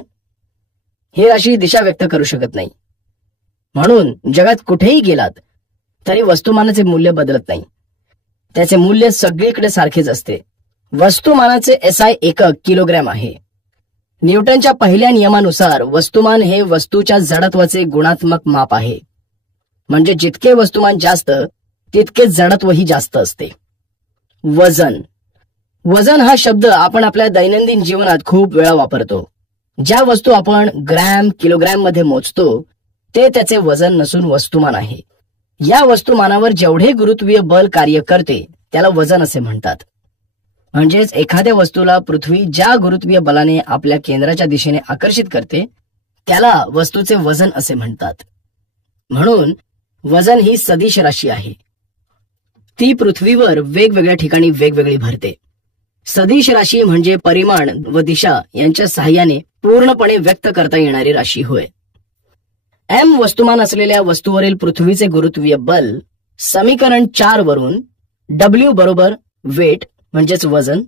ही राशी दिशा व्यक्त करू शकत नाही. म्हणून जगात कुठेही गेलात तरी वस्तुमानाचे मूल्य बदलत नाही. त्याचे मूल्य सगळीकडे सारखेच असते. वस्तुमानाचे SI एकक किलोग्रॅम आहे. न्यूटनच्या पहिल्या नियमानुसार वस्तुमान हे वस्तूच्या जडत्वाचे गुणात्मक माप आहे. म्हणजे जितके वस्तुमान जास्त तितके जडत्वही जास्त असते. वजन. वजन हा शब्द आपण आपल्या दैनंदिन जीवनात खूप वेळा वापरतो. ज्या वस्तू आपण ग्रॅम किलोग्रॅम मध्ये मोजतो ते त्याचे वजन नसून वस्तुमान आहे. या वस्तुमानावर जेवढे गुरुत्वीय बल कार्य करते त्याला वजन असे म्हणतात. म्हणजेच एखाद्या वस्तूला पृथ्वी ज्या गुरुत्वीय बलाने आपल्या केंद्राच्या दिशेने आकर्षित करते त्याला वस्तूचे वजन असे म्हणतात. म्हणून वजन ही सदिश राशी आहे. ती पृथ्वीवर वेगवेगळ्या ठिकाणी वेगवेगळी भरते. सदिश राशी म्हणजे परिमाण व दिशा यांच्या सहाय्याने पूर्णपणे व्यक्त करता येणारी राशी होय. M वस्तुमान असलेल्या वस्तूवरील पृथ्वीचे गुरुत्वीय बल समीकरण 4 वरून W बरोबर वेट म्हणजेच वजन,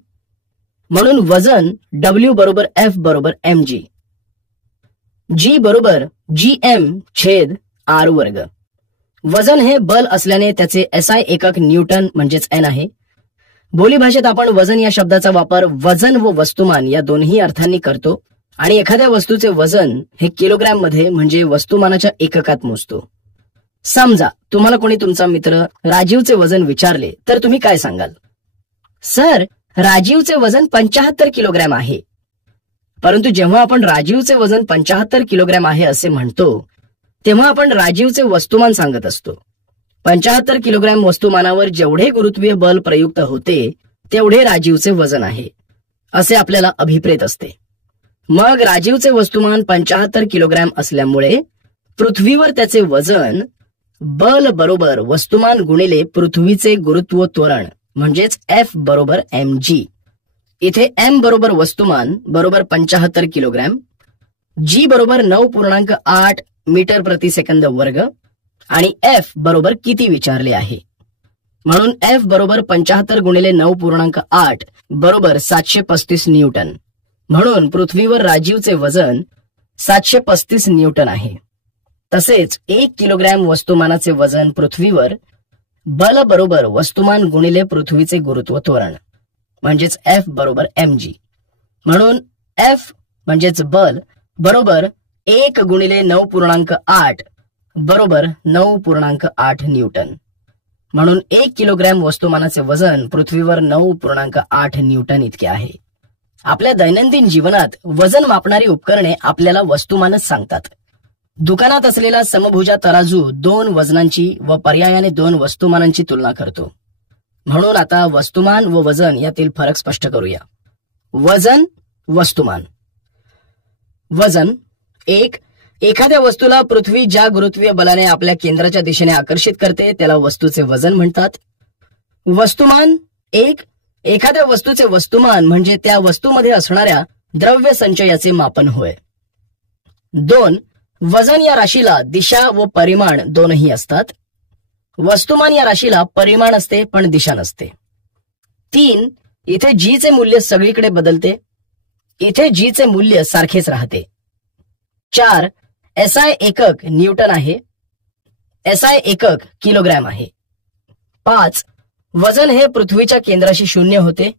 म्हणून वजन W बरोबर F बरोबर mg, G बरोबर gm छेद r वर्ग. वजन हे बल असल्याने त्याचे SI एकक न्यूटन म्हणजेच N आहे. बोलीभाषेत आपण वजन या शब्दाचा वापर वजन व वस्तुमान या दोन्ही अर्थांनी करतो आणि एखाद्या वस्तूचे वजन हे किलोग्रॅम मध्ये म्हणजे वस्तुमानाच्या एककात मोजतो. समजा तुम्हाला कोणी तुमचा मित्र राजीवचे वजन विचारले तर तुम्ही काय सांगाल? सर, राजीवचे वजन 75 किलोग्रॅम आहे. परंतु जेव्हा आपण राजीवचे वजन 75 किलोग्रॅम आहे असे म्हणतो तेव्हा आपण राजीवचे वस्तुमान सांगत असतो. 75 किलोग्रॅम वस्तुमानावर जेवढे गुरुत्वीय बल प्रयुक्त होते तेवढे राजीवचे वजन आहे असे आपल्याला अभिप्रेत असते. मग राजीवचे वस्तुमान 75 किलोग्रॅम असल्यामुळे पृथ्वीवर त्याचे वजन बल बरोबर वस्तुमान गुणिले पृथ्वीचे गुरुत्व त्वरण म्हणजेच F बरोबर mg. इथे M बरोबर वस्तुमान बरोबर 75 किलोग्रॅम, G बरोबर 9.8 मीटर प्रति सेकंद वर्ग आणि F बरोबर किती विचारले आहे. म्हणून F बरोबर 75 गुणिले 9.8 बरोबर 735 न्यूटन. म्हणून पृथ्वीवर राजीवचे वजन 735 न्यूटन आहे. तसेच 1 किलोग्रॅम वस्तुमानाचे वजन पृथ्वीवर बल बरोबर वस्तुमान गुणिले पृथ्वीचे गुरुत्व त्वरण म्हणजेच F बरोबर mg. म्हणून F म्हणजेच बल बरोबर 1 गुणिले 9.8 बरोबर 9.8 न्यूटन. म्हणून 1 किलोग्रॅम वस्तुमानाचे वजन पृथ्वीवर 9.8 न्यूटन इतके आहे. आपल्या दैनंदिन जीवनात वजन मापणारी उपकरणे आपल्याला वस्तुमानच सांगतात. दुकानात असलेला समभुजा तराजू 2 वजनांची व पर्यायाने 2 वस्तुमानांची तुलना करतो. म्हणून आता वस्तुमान व वजन यातील फरक स्पष्ट करूया. वजन, वस्तुमान. वजन 1. एखाद्या वस्तूला पृथ्वी ज्या गुरुत्वीय बलाने आपल्या केंद्राच्या दिशेने आकर्षित करते त्याला वस्तूचे वजन म्हणतात. वस्तुमान 1. एखाद्या वस्तूचे वस्तुमान म्हणजे त्या वस्तूमध्ये असणाऱ्या द्रव्य संचयाचे मापन होय. 2. वजन या राशीला दिशा व परिमाण दोनही असतात. वस्तुमान या राशीला परिमाण असते पण दिशा नसते. 3. इथे G चे मूल्य सगळीकडे बदलते, इथे G चे मूल्य सारखेच राहते. 4. SI एकक न्यूटन आहे, SI एकक किलोग्रॅम आहे. 5. वजन हे पृथ्वीच्या केंद्राशी 0 होते,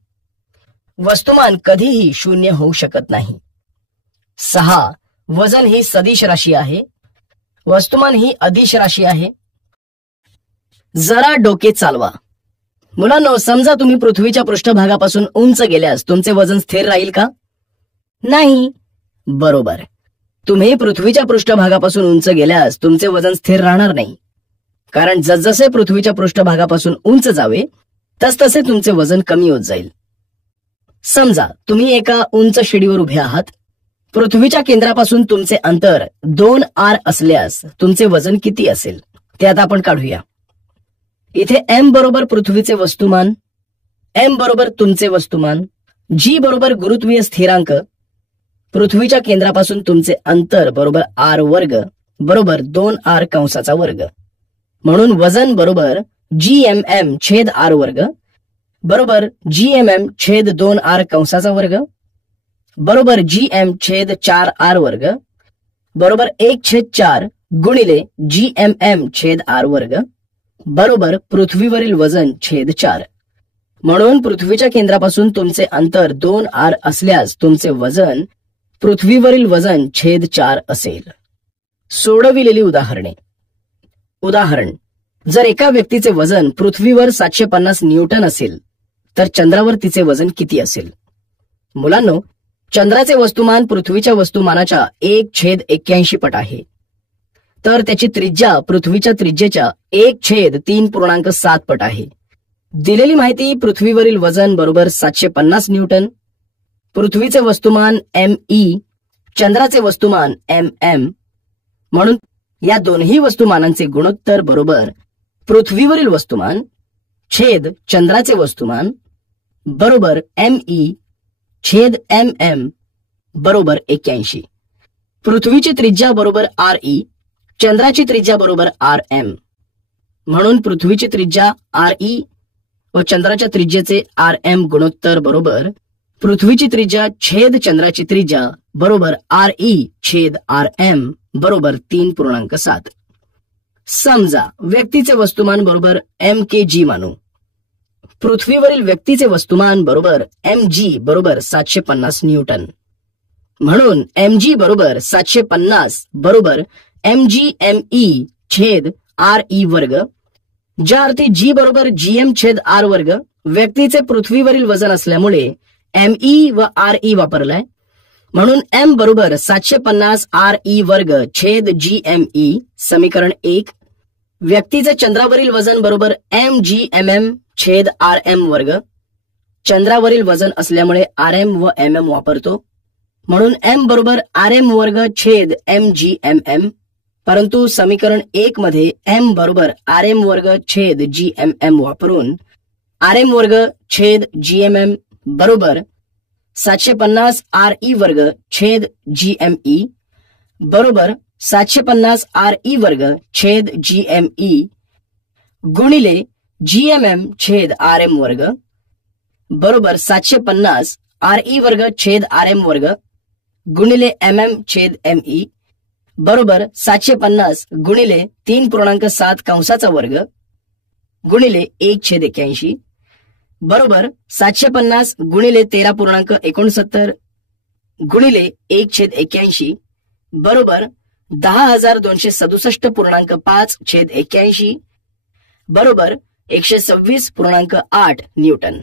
वस्तुमान कधीही 0 होऊ शकत नाही. 6. वजन ही सदिश राशी आहे, वस्तुमान ही अदिश राशी आहे. जरा डोके चालवा. मुलांनो, समजा तुम्ही पृथ्वीच्या पृष्ठभागापासून उंच गेल्यास तुमचे वजन स्थिर राहील का? नाही. बरोबर. तुम्ही पृथ्वीच्या पृष्ठभागापासून उंच गेल्यास तुमचे वजन स्थिर राहणार नाही, कारण जसजसे पृथ्वीच्या पृष्ठभागापासून उंच जावे तसतसे तुमचे वजन कमी होत जाईल. समजा तुम्ही एका उंच शिडीवर उभे आहात. पृथ्वीच्या केंद्रापासून तुमचे अंतर 2 r असल्यास तुमचे वजन किती असेल ते आता आपण काढूया. इथे M बरोबर पृथ्वीचे वस्तुमान, M बरोबर तुमचे वस्तुमान, G बरोबर गुरुत्वीय स्थिरांक, पृथ्वीच्या केंद्रापासून तुमचे अंतर बरोबर r वर्ग बरोबर 2r कंसाचा वर्ग. म्हणून वजन बरोबर gmm छेद r वर्ग बरोबर gmm छेद 2r कंसाचा वर्ग बरोबर gm छेद 4r वर्ग बरोबर 1/4 गुणिले gmm छेद r वर्ग बरोबर पृथ्वीवरील वजन छेद 4. म्हणून पृथ्वीच्या केंद्रापासून तुमचे अंतर 2 r असल्यास तुमचे वजन पृथ्वीवरील वजन छेद 4 असेल. सोडविलेली उदाहरणे. उदाहरण, जर एका व्यक्तीचे वजन पृथ्वीवर 750 न्यूटन असेल तर चंद्रावर तिचे वजन किती असेल? मुलांनो, चंद्राचे वस्तुमान पृथ्वीच्या वस्तुमानाच्या 1/81 पट आहे. तर त्याची त्रिज्या पृथ्वीच्या त्रिज्येच्या 1/3.7 पट आहे. दिलेली माहिती पृथ्वीवरील वजन बरोबर 750 न्यूटन, पृथ्वीचे वस्तुमान me, चंद्राचे वस्तुमान mm. म्हणून या दोन्ही वस्तुमानांचे गुणोत्तर बरोबर पृथ्वीवरील वस्तुमान छेद चंद्राचे वस्तुमान बरोबर me छेद mm बरोबर 81. पृथ्वीची त्रिज्या बरोबर re, चंद्राची त्रिज्या बरोबर rm. म्हणून पृथ्वीची त्रिज्या re व चंद्राच्या त्रिज्येचे rm गुणोत्तर बरोबर पृथ्वीची त्रिज्या छेद चंद्राची त्रिज्या बरोबर re छेद rm बरोबर 3.7. समजा व्यक्तीचे वस्तुमान बरोबर mkg मानू. पृथ्वीवरील व्यक्तीचे वस्तुमान बरोबर mg बरोबर 750 न्यूटन. म्हणून mg बरोबर 750 बरोबर mg me छेद re वर्ग, ज्या अर्थी g बरोबर gm छेद r वर्ग व्यक्तीचे पृथ्वीवरील वजन असल्यामुळे me व re वापरलाय. म्हणून m बरोबर 750 re वर्ग छेद gme समीकरण 1. व्यक्तीचे चंद्रावरील वजन बरोबर mgmm छेद rm वर्ग. चंद्रावरील वजन असल्यामुळे rm व mm वापरतो. म्हणून m बरोबर rm वर्ग छेद mgmm. परंतु समीकरण 1 मध्ये m बरोबर rm वर्ग छेद gmm वापरून rm वर्ग छेद gmm बरोबर 750 re वर्ग छेद gme बरोबर 750 re वर्ग छेद gme गुणिले gmm छेद rm वर्ग बरोबर 750 re वर्ग छेद rm वर्ग गुणिले mm छेद me बरोबर 750 गुणिले 3.7 कंसाचा वर्ग गुणिले 1/81 बरोबर 750 गुणिले 13.69 गुणिले 1/81 बरोबर 10,267.5/81 बरोबर 126.8 न्यूटन.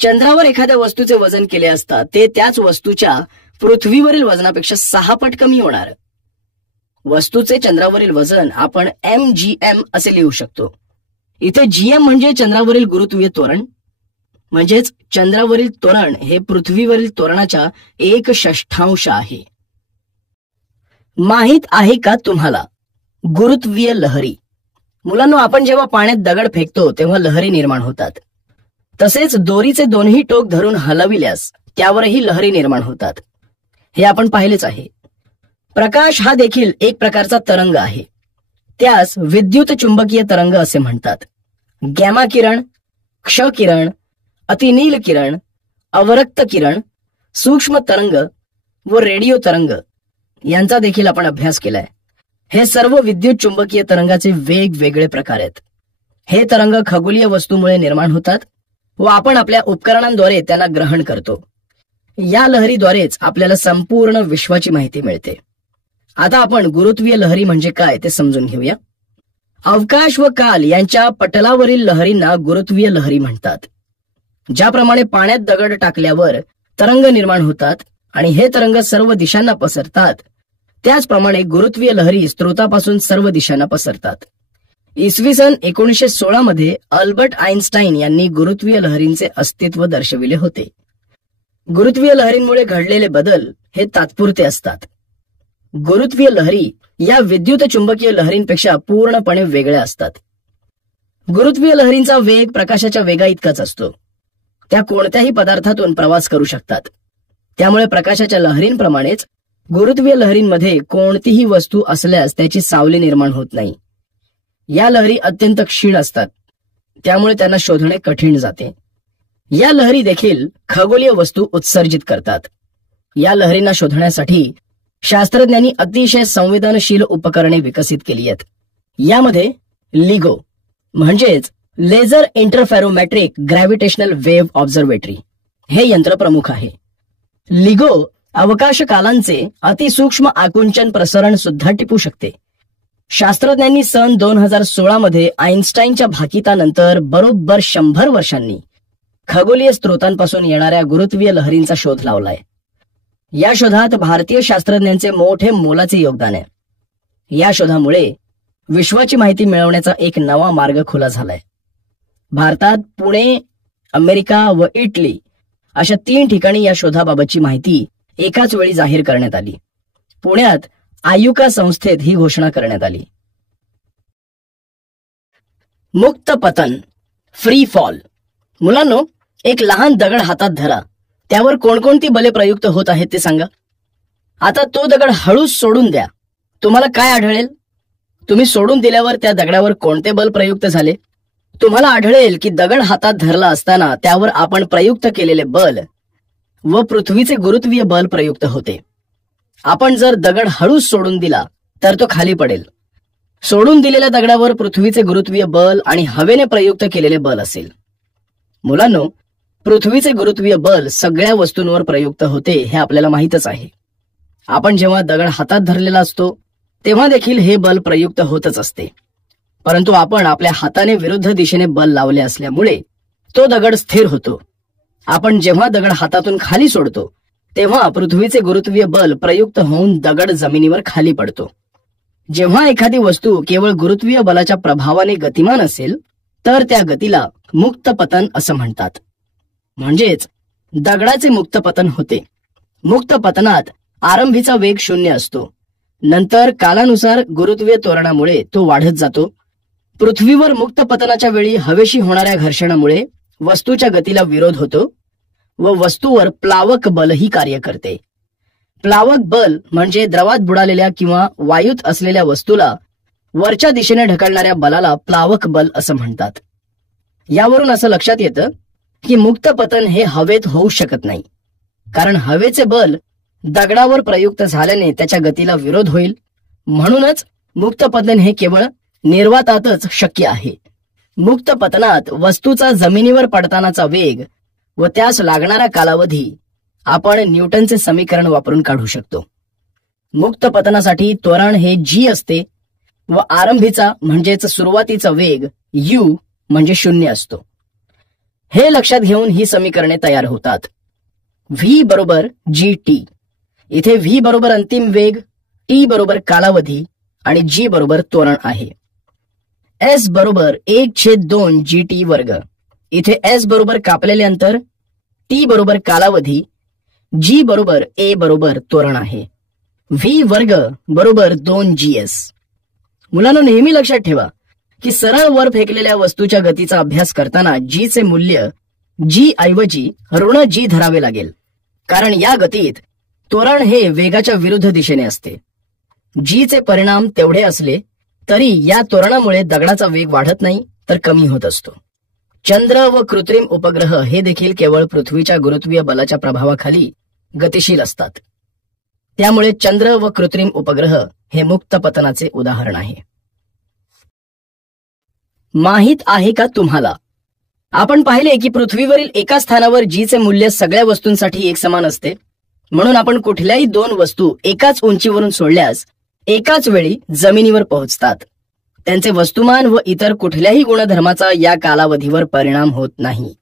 चंद्रावर एखाद्या वस्तूचे वजन केले असता ते त्याच वस्तूच्या पृथ्वीवरील वजनापेक्षा 6 पट कमी होणार. वस्तूचे चंद्रावरील वजन आपण mgm असे लिहू शकतो. इथे gm म्हणजे चंद्रावरील गुरुत्वीय त्वरण, म्हणजेच चंद्रावरील त्वरण हे पृथ्वीवरील त्वरणाच्या 1/6 आहे. माहित आहे का तुम्हाला गुरुत्वीय लहरी? मुलांनो, आपण जेव्हा पाण्यात दगड फेकतो तेव्हा लहरी निर्माण होतात. तसेच दोरीचे दोन्ही टोक धरून हलविल्यास त्यावरही लहरी निर्माण होतात. हे आपण पाहिलेच आहे. प्रकाश हा देखील एक प्रकारचा तरंग आहे. त्यास विद्युत चुंबकीय तरंग असे म्हणतात. गॅमा किरण, क्ष किरण, अतिनील किरण, अवरक्त किरण, सूक्ष्म तरंग व रेडिओ तरंग यांचा देखील आपण अभ्यास केलाय. हे सर्व विद्युत चुंबकीय तरंगाचे वेगवेगळे प्रकार आहेत. हे तरंग खगोलीय वस्तूमुळे निर्माण होतात व आपण आपल्या उपकरणांद्वारे त्यांना ग्रहण करतो. या लहरीद्वारेच आपल्याला संपूर्ण विश्वाची माहिती मिळते. आता आपण गुरुत्वीय लहरी म्हणजे काय ते समजून घेऊया. अवकाश व काल यांच्या पटलावरील लहरींना गुरुत्वीय लहरी म्हणतात. ज्याप्रमाणे पाण्यात दगड टाकल्यावर तरंग निर्माण होतात आणि हे तरंग सर्व दिशांना पसरतात, त्याचप्रमाणे गुरुत्वीय लहरी स्रोतापासून सर्व दिशांना पसरतात. इसवी सन 1916 मध्ये अल्बर्ट आइन्स्टाईन यांनी गुरुत्वीय लहरींचे अस्तित्व दर्शविले होते. गुरुत्वीय लहरींमुळे घडलेले बदल हे तात्पुरते असतात. गुरुत्वीय लहरी या विद्युत चुंबकीय लहरींपेक्षा पूर्णपणे वेगळ्या असतात. गुरुत्वीय लहरींचा वेग प्रकाशाच्या वेगा इतकाच असतो. त्या कोणत्याही पदार्थातून प्रवास करू शकतात. त्यामुळे प्रकाशाच्या लहरींप्रमाणेच गुरुत्वीय लहरींमध्ये कोणतीही वस्तू असल्यास त्याची सावली निर्माण होत नाही. या लहरी अत्यंत क्षीण असतात, त्यामुळे त्यांना शोधणे कठीण जाते. या लहरी देखील खगोलीय वस्तू उत्सर्जित करतात. या लहरींना शोधण्यासाठी शास्त्रज्ञांनी अतिशय संवेदनशील उपकरणे विकसित केली आहेत. यामध्ये लिगो म्हणजेच लेझर इंटरफेरोमॅट्रिक ग्रॅव्हिटेशनल वेव्ह ऑब्झर्वेटरी हे यंत्र प्रमुख आहे. लिगो अवकाश कालांचे अतिसूक्ष्म आकुंचन प्रसरण सुद्धा टिपू शकते. शास्त्रज्ञांनी सन 2016 मध्ये आईन्स्टाईनच्या भाकितानंतर बरोबर 100 वर्षांनी खगोलीय स्रोतांपासून येणाऱ्या गुरुत्वीय लहरींचा शोध लावलाय. या शोधात भारतीय शास्त्रज्ञांचे मोठे मोलाचे योगदान आहे. या शोधामुळे विश्वाची माहिती मिळवण्याचा एक नवा मार्ग खुला झालाय. भारतात पुणे, अमेरिका व इटली अशा 3 ठिकाणी या शोधाबाबतची माहिती एकाच वेळी जाहीर करण्यात आली. पुण्यात आयुका संस्थेत ही घोषणा करण्यात आली. मुक्त पतन, फ्री फॉल. मुलांनो, एक लहान दगड हातात धरा. त्यावर कोणकोणती बले प्रयुक्त होत आहेत ते सांगा. आता तो दगड हळूच सोडून द्या. तुम्हाला काय आढळेल? तुम्ही सोडून दिल्यावर त्या दगडावर कोणते बल प्रयुक्त झाले? तुम्हाला आढळेल की दगड हातात धरला असताना त्यावर आपण प्रयुक्त केलेले बल व पृथ्वीचे गुरुत्वीय बल प्रयुक्त होते. आपण जर दगड हळूच सोडून दिला तर तो खाली पडेल. सोडून दिलेल्या दगडावर पृथ्वीचे गुरुत्वीय बल आणि हवेने प्रयुक्त केलेले बल असेल. मुलांनो, पृथ्वीचे गुरुत्वीय बल सगळ्या वस्तूंवर प्रयुक्त होते हे आपल्याला माहीतच आहे. आपण जेव्हा दगड हातात धरलेला असतो तेव्हा देखील हे बल प्रयुक्त होतच असते. परंतु आपण आपल्या हाताने विरुद्ध दिशेने बल लावले असल्यामुळे तो दगड स्थिर होतो. आपण जेव्हा दगड हातातून खाली सोडतो तेव्हा पृथ्वीचे गुरुत्वीय बल प्रयुक्त होऊन दगड जमिनीवर खाली पडतो. जेव्हा एखादी वस्तू केवळ गुरुत्वीय बलाच्या प्रभावाने गतिमान असेल तर त्या गतीला मुक्त पतन असं म्हणतात. म्हणजेच दगडाचे मुक्त पतन होते. मुक्त पतनात आरंभीचा वेग 0 असतो. नंतर कालानुसार गुरुत्वीय त्वरणामुळे तो वाढत जातो. पृथ्वीवर मुक्त पतनाच्या वेळी हवेशी होणाऱ्या घर्षणामुळे वस्तूच्या गतीला विरोध होतो व वस्तूवर प्लावक बलही कार्य करते. प्लावक बल म्हणजे द्रवात बुडालेल्या किंवा वायूत असलेल्या वस्तूला वरच्या दिशेने ढकलणाऱ्या बलाला प्लावक बल असं म्हणतात. यावरून असं लक्षात येतं की मुक्त पतन हे हवेत होऊ शकत नाही, कारण हवेचे बल दगडावर प्रयुक्त झाल्याने त्याच्या गतीला विरोध होईल. म्हणूनच मुक्त पतन हे केवळ निर्वातातच शक्य आहे. मुक्त पतनात वस्तूचा जमिनीवर पडतानाचा वेग व त्यास लागणारा कालावधी आपण न्यूटनचे समीकरण वापरून काढू शकतो. मुक्त पतनासाठी त्वरण हे g असते व आरंभीचा म्हणजेच सुरुवातीचा वेग u म्हणजे 0 असतो. हे लक्षात घेऊन ही समीकरणे तयार होतात. v बरोबर gt. इथे v बरोबर अंतिम वेग, t बरोबर कालावधी आणि g बरोबर त्वरण आहे. s बरोबर 1/2 gt वर्ग. इथे s बरोबर कापलेले अंतर, t बरोबर कालावधी, g बरोबर a बरोबर त्वरण आहे. v वर्ग बरोबर 2gs. मुलांना नेहमी लक्षात ठेवा की सरळ वर फेकलेल्या वस्तूच्या गतीचा अभ्यास करताना g चे मूल्य g ऐवजी ऋण g धरावे लागेल, कारण या गतीत त्वरण हे वेगाच्या विरुद्ध दिशेने असते. g चे परिणाम तेवढे असले तरी या त्वरणामुळे दगडाचा वेग वाढत नाही तर कमी होत असतो. चंद्र व कृत्रिम उपग्रह हे देखील केवळ पृथ्वीच्या गुरुत्वीय बलाच्या प्रभावाखाली गतिशील असतात. त्यामुळे चंद्र व कृत्रिम उपग्रह हे मुक्त पतनाचे उदाहरण आहे. माहित आहे का तुम्हाला, आपण पाहिले की पृथ्वीवरील एका स्थानावर जी चे मूल्य सगळ्या वस्तूंसाठी एक समान असते. म्हणून आपण कुठल्याही 2 वस्तू एकाच उंचीवरून सोडल्यास एकाच वेळी जमिनीवर पोहोचतात. त्यांचे वस्तुमान व इतर कुठल्याही गुणधर्माचा या कालावधीवर परिणाम होत नाही.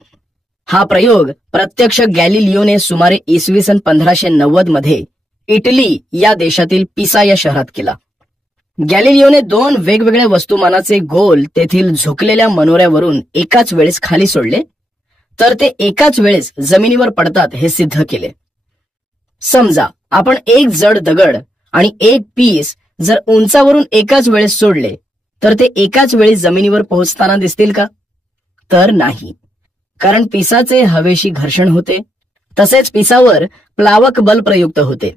हा प्रयोग प्रत्यक्ष गॅलिलिओने सुमारे इसवी सन 1590 मध्ये इटली या देशातील पिसा या शहरात केला. गॅलिलिओने 2 वेगवेगळ्या वस्तुमानाचे गोल तेथील झुकलेल्या मनोऱ्यावरून एकाच वेळेस खाली सोडले तर ते एकाच वेळेस जमिनीवर पडतात हे सिद्ध केले. समजा आपण एक जड दगड आणि एक पीस जर उंचावरून एकाच वेळेस सोडले तर ते एकाच वेळी जमिनीवर पोहोचताना दिसतील का? तर नाही, कारण पिसाचे हवेशी घर्षण होते. तसेच पिसावर प्लावक बल प्रयुक्त होते.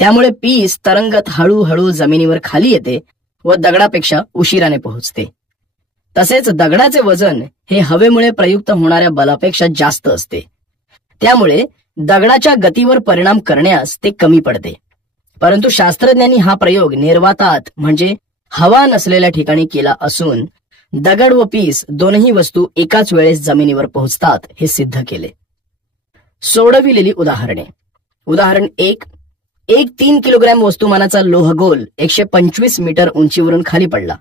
त्यामुळे पीस तरंगत हळूहळू जमिनीवर खाली येते व दगडापेक्षा उशिराने पोहोचते. तसेच दगडाचे वजन हे हवेमुळे प्रयुक्त होणाऱ्या बलापेक्षा जास्त असते. त्यामुळे दगडाच्या गतीवर परिणाम करण्यास ते कमी पडते. परंतु शास्त्रज्ञांनी हा प्रयोग निर्वातात म्हणजे हवा नसलेल्या ठिकाणी केला असून दगड व पीस दोनही वस्तू एकाच वेळेस जमिनीवर पोहोचतात हे सिद्ध केले. सोडविलेली उदाहरणे. उदाहरण 1. एक 3 किलोग्रॅम वस्तुमानाचा लोहगोल 125 मीटर उंचीवरून खाली पडला.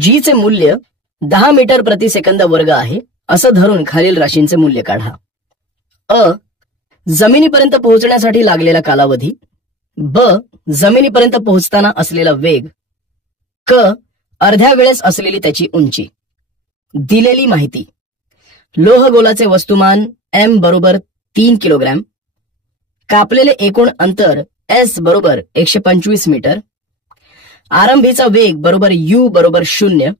जी चे मूल्य 10 मीटर प्रति सेकंद वर्ग आहे असं धरून खालील राशींचे मूल्य काढा. अ. जमिनीपर्यंत पोहोचण्यासाठी लागलेला कालावधी. ब. जमिनीपर्यंत पोहोचताना असलेला वेग. क. अर्ध्या वेळेस असलेली त्याची उंची. दिलेली माहिती. लोहगोलाचे वस्तुमान m बरोबर 3 किलोग्रॅम. कापलेले एकूण अंतर s बरोबर 125 मीटर. आरंभीचा वेग बरोबर u बरोबर 0.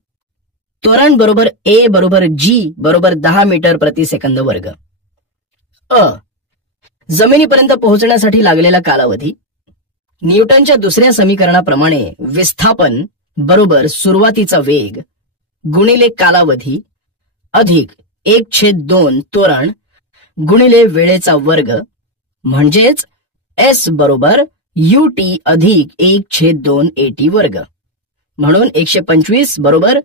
त्वरण बरोबर a बरोबर g बरोबर 10 मीटर प्रति सेकंद वर्ग. अ. जमिनीपर्यंत पोहोचण्यासाठी लागलेला कालावधी. न्यूटनच्या दुसऱ्या समीकरणाप्रमाणे विस्थापन बरोबर सुरुवातीचा वेग गुणिले कालावधी अधिक 1/2 त्वरण गुणिले वेळेचा वर्ग म्हणजेच s बरोबर ut अधिक 1/2 at वर्ग. म्हणून 125 बरोबर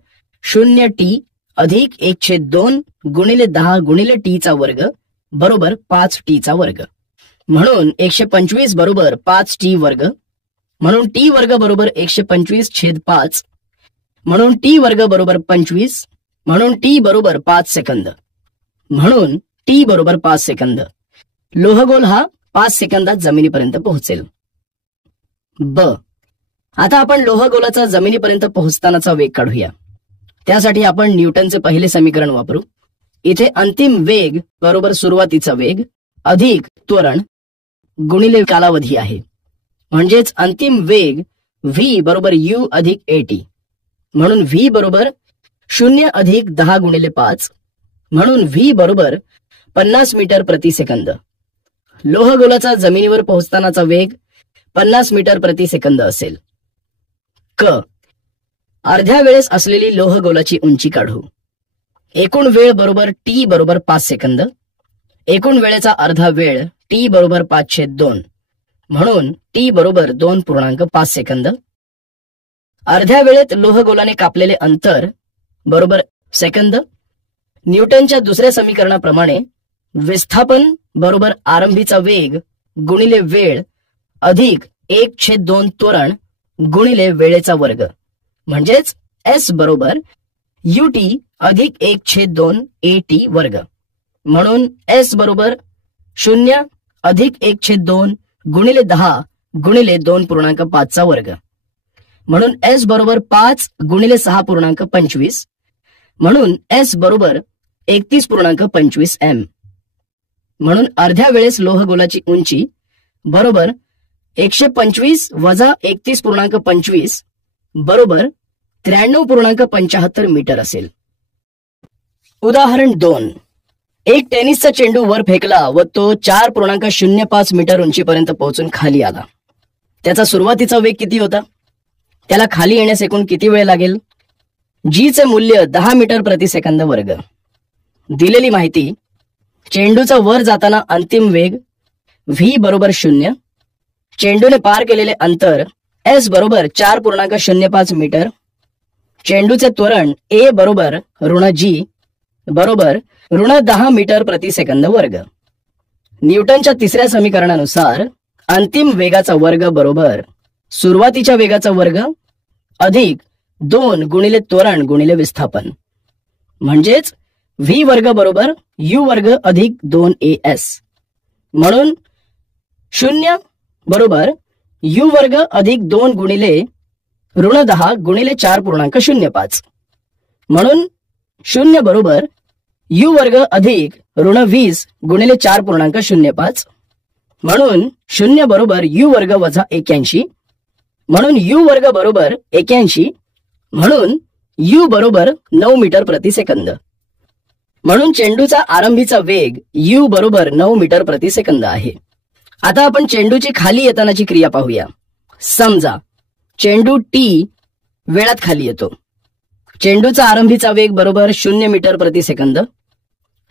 0t अधिक 1/2 गुणिले 10 गुणिले t चा वर्ग बरोबर 5t चा वर्ग. म्हणून 125 बरोबर 5t वर्ग. म्हणून t वर्ग बरोबर 125/5. म्हणून t वर्ग बरोबर 25. म्हणून t बरोबर 5 सेकंद. म्हणून t बरोबर 5 सेकंद. लोहगोल हा 5 सेकंदात जमिनीपर्यंत पोहोचेल. ब. आता आपण लोहगोलाचा जमिनीपर्यंत पोहोचतानाचा वेग काढूया. त्यासाठी आपण न्यूटनचे पहिले समीकरण वापरू. इथे अंतिम वेग बरोबर सुरुवातीचा वेग अधिक त्वरण गुणिले कालावधी आहे. म्हणजेच अंतिम वेग v बरोबर u अधिक at. म्हणून v बरोबर 0 अधिक 10 गुणिले 5. म्हणून v बरोबर 50 मीटर प्रति सेकंद. लोहगोलाचा जमिनीवर पोहोचतानाचा वेग 50 मीटर प्रति सेकंद असेल. क. अर्ध्या वेळेस असलेली लोहगोलाची उंची काढू. एकूण वेळ बरोबर t बरोबर 5 सेकंद. एकूण वेळेचा अर्धा वेळ t बरोबर 5/2. म्हणून t बरोबर 2.5 सेकंद. अर्ध्या वेळेत लोहगोलाने कापलेले अंतर बरोबर सेकंद. न्यूटनच्या दुसऱ्या समीकरणाप्रमाणे विस्थापन बरोबर आरंभीचा वेग गुणिले वेळ अधिक 1/2 त्वरण गुणिले वेळेचा वर्ग म्हणजेच s बरोबर ut अधिक 1/2 at वर्ग. म्हणून s बरोबर 0 अधिक 1/2 गुणिले 10 गुणिले 2.5 चा वर्ग. म्हणून s बरोबर 5 गुणिले 6.25. म्हणून s बरोबर 31.25 m. म्हणून अर्ध्या वेळेस लोहगोलाची उंची बरोबर 125 वजा 31.25 बरोबर 93.75 मीटर असेल. उदाहरण 2. एक टेनिसचा चेंडू वर फेकला व तो 4.05 मीटर उंचीपर्यंत पोहोचून खाली आला. त्याचा सुरुवातीचा वेग किती होता? त्याला खाली येण्यास एकूण किती वेळ लागेल? जी चे मूल्य 10 मीटर प्रति सेकंद वर्ग. दिलेली माहिती. चेंडूचा वर जाताना अंतिम वेग v बरोबर 0. चेंडूने पार केलेले अंतर s बरोबर 4.05 मीटर. चेंडूचे त्वरण a बरोबर ऋण g बरोबर ऋण 10 मीटर प्रति सेकंद वर्ग. न्यूटनच्या तिसऱ्या समीकरणानुसार अंतिम वेगाचा वर्ग बरोबर सुरुवातीच्या वेगाचा वर्ग अधिक 2 गुणिले त्वरण गुणिले विस्थापन म्हणजेच v वर्ग बरोबर u वर्ग अधिक 2as. म्हणून 0 बरोबर u वर्ग अधिक 2 गुणिले ऋण 10 गुणिले 4.05. म्हणून 0 बरोबर u वर्ग अधिक ऋण 20 गुणिले 4.05. म्हणून 0 बरोबर u वर्ग वजा 81. म्हणून u वर्ग बरोबर 81. म्हणून u बरोबर 9 मीटर प्रति सेकंद. म्हणून चेंडूचा आरंभीचा वेग u बरोबर 9 मीटर प्रति सेकंद आहे. आता आपण चेंडूची खाली येतानाची क्रिया पाहूया. समजा चेंडू t वेळात खाली येतो. चेंडूचा आरंभीचा वेग बरोबर 0 मीटर प्रति सेकंद.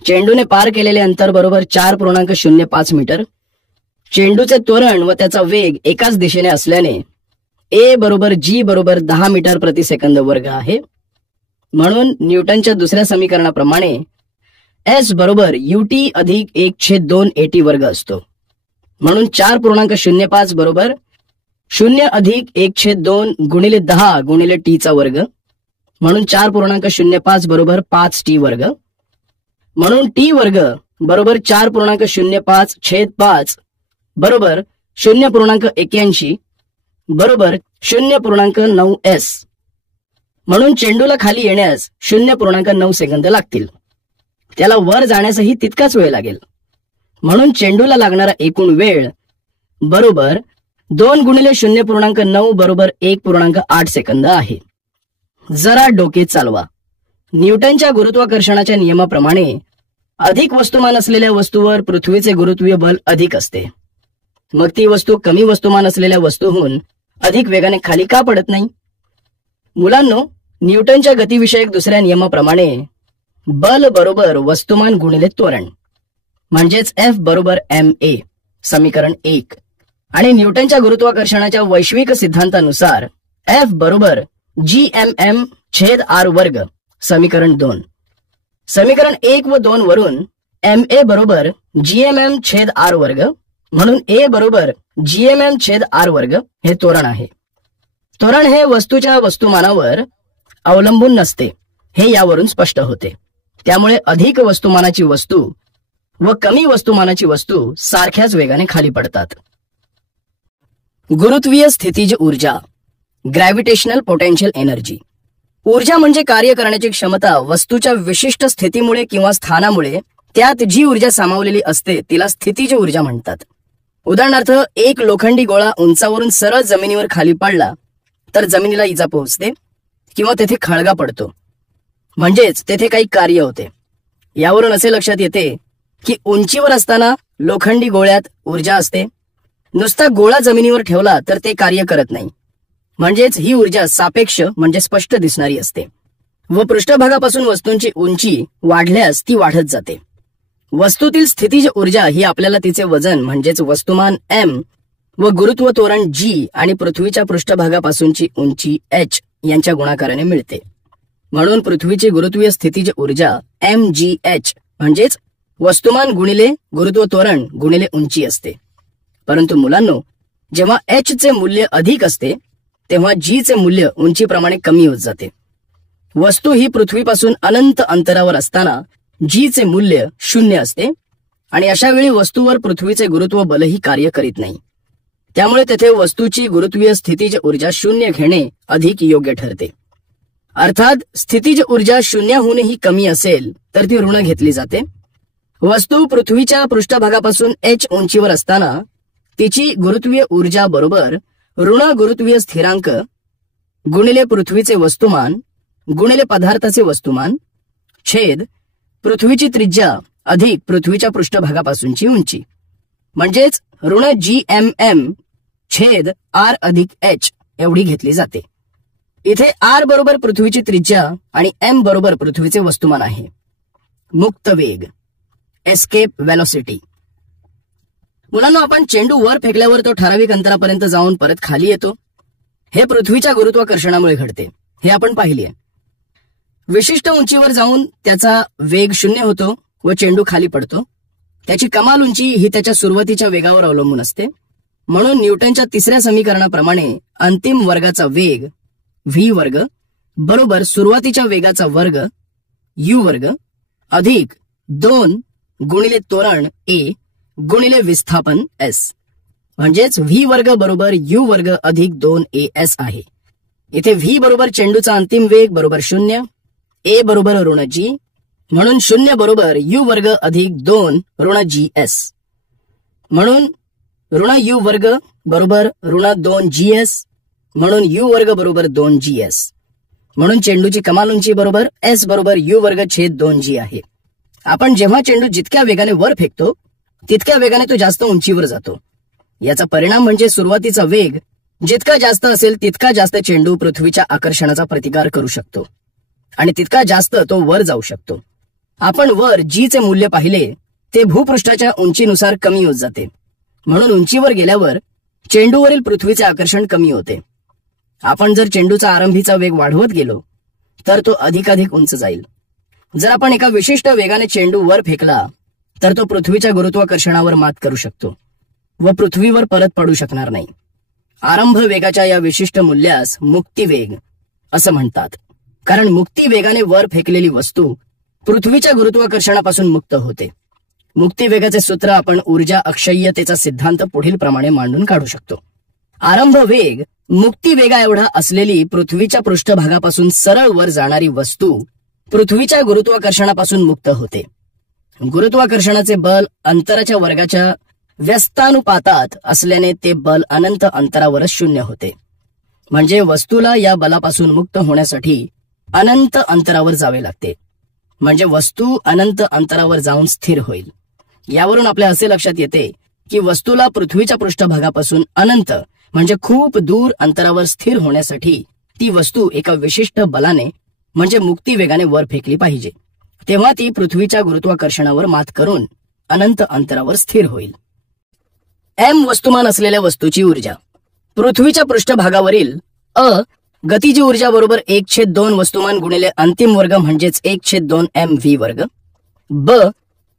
चेंडूने पार केलेले अंतर बरोबर 4.05 मीटर. चेंडूचे त्वरण व त्याचा वेग एकाच दिशेने असल्याने a बरोबर g बरोबर 10 मीटर प्रति सेकंद वर्ग आहे. म्हणून न्यूटनच्या दुसऱ्या समीकरणाप्रमाणे एस बरोबर युटी अधिक 1/2 एटी वर्ग असतो. म्हणून 4.05 बरोबर 0 अधिक 1/2 गुणिले 10 गुणिले टी चा वर्ग, म्हणून 4.05 बरोबर 5t वर्ग. म्हणून टी वर्ग बरोबर 4.05/5 बरोबर 0.81 बरोबर 0.9s. म्हणून चेंडूला खाली येण्यास 0.9 सेकंद लागतील. त्याला वर जाण्यासही तितकाच वेळ लागेल. म्हणून चेंडूला लागणारा एकूण वेळ बरोबर 2 गुणिले 0.9 बरोबर 1.8 सेकंद आहे. जरा डोके चालवा. न्यूटनच्या गुरुत्वाकर्षणाच्या नियमाप्रमाणे अधिक वस्तुमान असलेल्या वस्तूवर पृथ्वीचे गुरुत्वीय बल अधिक असते. मग ती वस्तू कमी वस्तुमान असलेल्या वस्तूहून अधिक वेगाने खाली का पडत नाही? मुलांनो, न्यूटनच्या गतिविषयक दुसऱ्या नियमाप्रमाणे बल बरोबर वस्तुमान गुणिले त्वरण म्हणजेच F बरोबर ma समीकरण 1 आणि न्यूटनच्या गुरुत्वाकर्षणाच्या वैश्विक सिद्धांतानुसार F बरोबर gmm/r वर्ग समीकरण 2. समीकरण 1 व 2 वरून ma बरोबर gmm/r वर्ग म्हणून a बरोबर gmm/r वर्ग हे त्वरण आहे. त्वरण हे वस्तूच्या वस्तुमानावर अवलंबून नसते हे यावरून स्पष्ट होते. त्यामुळे अधिक वस्तुमानाची वस्तू व कमी वस्तुमानाची वस्तू सारख्याच वेगाने खाली पडतात. गुरुत्वीय स्थितीज ऊर्जा ग्रॅव्हिटेशनल पोटेन्शियल एनर्जी. ऊर्जा म्हणजे कार्य करण्याची क्षमता वस्तूच्या विशिष्ट स्थितीमुळे किंवा स्थानामुळे त्यात जी ऊर्जा सामावलेली असते तिला स्थितीज ऊर्जा म्हणतात. उदाहरणार्थ, एक लोखंडी गोळा उंचावरून सरळ जमिनीवर खाली पडला तर जमिनीला इजा पोहोचते किंवा तेथे खळगा पडतो, म्हणजेच तेथे काही कार्य होते. यावरून असे लक्षात येते की उंचीवर असताना लोखंडी गोळ्यात ऊर्जा असते. नुसता गोळा जमिनीवर ठेवला तर ते कार्य करत नाही, म्हणजेच ही ऊर्जा सापेक्ष म्हणजे स्पष्ट दिसणारी असते व पृष्ठभागापासून वस्तूंची उंची वाढल्यास ती वाढत जाते. वस्तूतील स्थितीज ऊर्जा ही आपल्याला तिचे वजन म्हणजेच वस्तुमान m व गुरुत्व त्वरण g आणि पृथ्वीच्या पृष्ठभागापासूनची उंची h यांच्या गुणाकाराने मिळते. म्हणून पृथ्वीची गुरुत्वीय स्थितीज ऊर्जा mgh म्हणजेच वस्तुमान गुणिले गुरुत्व त्वरण गुणिले उंची असते. परंतु मुलांनो, जेव्हा h चे मूल्य अधिक असते तेव्हा g चे मूल्य उंचीप्रमाणे कमी होत जाते. वस्तू ही पृथ्वीपासून अनंत अंतरावर असताना g चे मूल्य 0 असते आणि अशा वेळी वस्तूवर पृथ्वीचे गुरुत्व बलही कार्य करीत नाही. त्यामुळे तेथे वस्तूची गुरुत्वीय स्थितीज ऊर्जा 0 घेणे अधिक योग्य ठरते. अर्थात स्थितीज ऊर्जा 0हूनही कमी असेल तर ती ऋण घेतली जाते. वस्तू पृथ्वीच्या पृष्ठभागापासून h उंचीवर असताना तिची गुरुत्वीय ऊर्जा बरोबर ऋण गुरुत्वीय स्थिरांक गुणिले पृथ्वीचे वस्तुमान गुणिले पदार्थाचे वस्तुमान छेद पृथ्वीची त्रिज्या अधिक पृथ्वीच्या पृष्ठभागापासूनची उंची म्हणजेच ऋण gmm छेद r अधिक h एवढी घेतली जाते. इथे r बरोबर पृथ्वीची त्रिज्या आणि m बरोबर पृथ्वीचे वस्तुमान आहे. मुक्त वेग एस्केप वेलोसिटी. मुलांना, आपण चेंडू वर फेकल्यावर तो ठराविक अंतरापर्यंत जाऊन परत खाली येतो. हे पृथ्वीच्या गुरुत्वाकर्षणामुळे घडते हे आपण पाहिले. विशिष्ट उंचीवर जाऊन त्याचा वेग 0 होतो व चेंडू खाली पडतो. त्याची कमाल उंची ही त्याच्या सुरुवातीच्या वेगावर अवलंबून असते. म्हणून न्यूटनच्या तिसऱ्या समीकरणाप्रमाणे अंतिम वर्गाचा वेग v वर्ग बरोबर सुरुवातीच्या वेगाचा वर्ग u वर्ग अधिक 2 गुणिले त्वरण a गुणिले विस्थापन s म्हणजेच v वर्ग बरोबर u वर्ग अधिक 2as आहे. इथे v बरोबर चेंडूचा अंतिम वेग बरोबर 0, a बरोबर ऋण g म्हणून 0 बरोबर u वर्ग अधिक 2 ऋण gs म्हणून ऋण u वर्ग बरोबर ऋण 2gs म्हणून u वर्ग बरोबर 2gs म्हणून चेंडूची कमाल उंची बरोबर s बरोबर u वर्ग छेद 2g आहे. आपण जेव्हा चेंडू जितक्या वेगाने वर फेकतो तितक्या वेगाने तो जास्त उंचीवर जातो. याचा परिणाम म्हणजे सुरुवातीचा वेग जितका जास्त असेल तितका जास्त चेंडू पृथ्वीच्या आकर्षणाचा प्रतिकार करू शकतो आणि तितका जास्त तो वर जाऊ शकतो. आपण वर g चे मूल्य पाहिले ते भूपृष्ठाच्या उंचीनुसार कमी होत जाते. म्हणून उंचीवर गेल्यावर चेंडूवरील पृथ्वीचे आकर्षण कमी होते. आपण जर चेंडूचा आरंभीचा वेग वाढवत गेलो तर तो अधिकाधिक उंच जाईल. जर आपण एका विशिष्ट वेगाने चेंडू वर फेकला तर तो पृथ्वीच्या गुरुत्वाकर्षणावर मात करू शकतो व पृथ्वीवर परत पडू शकणार नाही. आरंभ वेगाच्या या विशिष्ट मूल्यास मुक्तिवेग असं म्हणतात, कारण मुक्ती वेगाने वर फेकलेली वस्तू पृथ्वीच्या गुरुत्वाकर्षणापासून मुक्त होते. मुक्तिवेगाचे सूत्र आपण ऊर्जा अक्षय्यतेचा सिद्धांत पुढील प्रमाणे मांडून काढू शकतो. आरंभ वेग मुक्तिवेगा एवढा असलेली पृथ्वीच्या पृष्ठभागापासून सरळ वर जाणारी वस्तू पृथ्वीच्या गुरुत्वाकर्षणापासून मुक्त होते. गुरुत्वाकर्षणाचे बल अंतराच्या वर्गाच्या व्यस्तानुपातात असल्याने ते बल अनंत अंतरावरच शून्य होते. म्हणजे वस्तूला या बलापासून मुक्त होण्यासाठी अनंत अंतरावर जावे लागते. म्हणजे वस्तू अनंत अंतरावर जाऊन स्थिर होईल. यावरून आपल्या असे लक्षात येते की वस्तूला पृथ्वीच्या पृष्ठभागापासून अनंत म्हणजे खूप दूर अंतरावर स्थिर होण्यासाठी ती वस्तू एका विशिष्ट बलाने म्हणजे मुक्तिवेगाने वर फेकली पाहिजे. तेव्हा ती पृथ्वीच्या गुरुत्वाकर्षणावर मात करून अनंत अंतरावर स्थिर होईल. एम वस्तुमान असलेल्या वस्तूची ऊर्जा. पृथ्वीच्या पृष्ठभागावरील गतीची ऊर्जा बरोबर 1/2 वस्तुमान गुणिले अंतिम वर्ग म्हणजेच 1/2 mv वर्ग.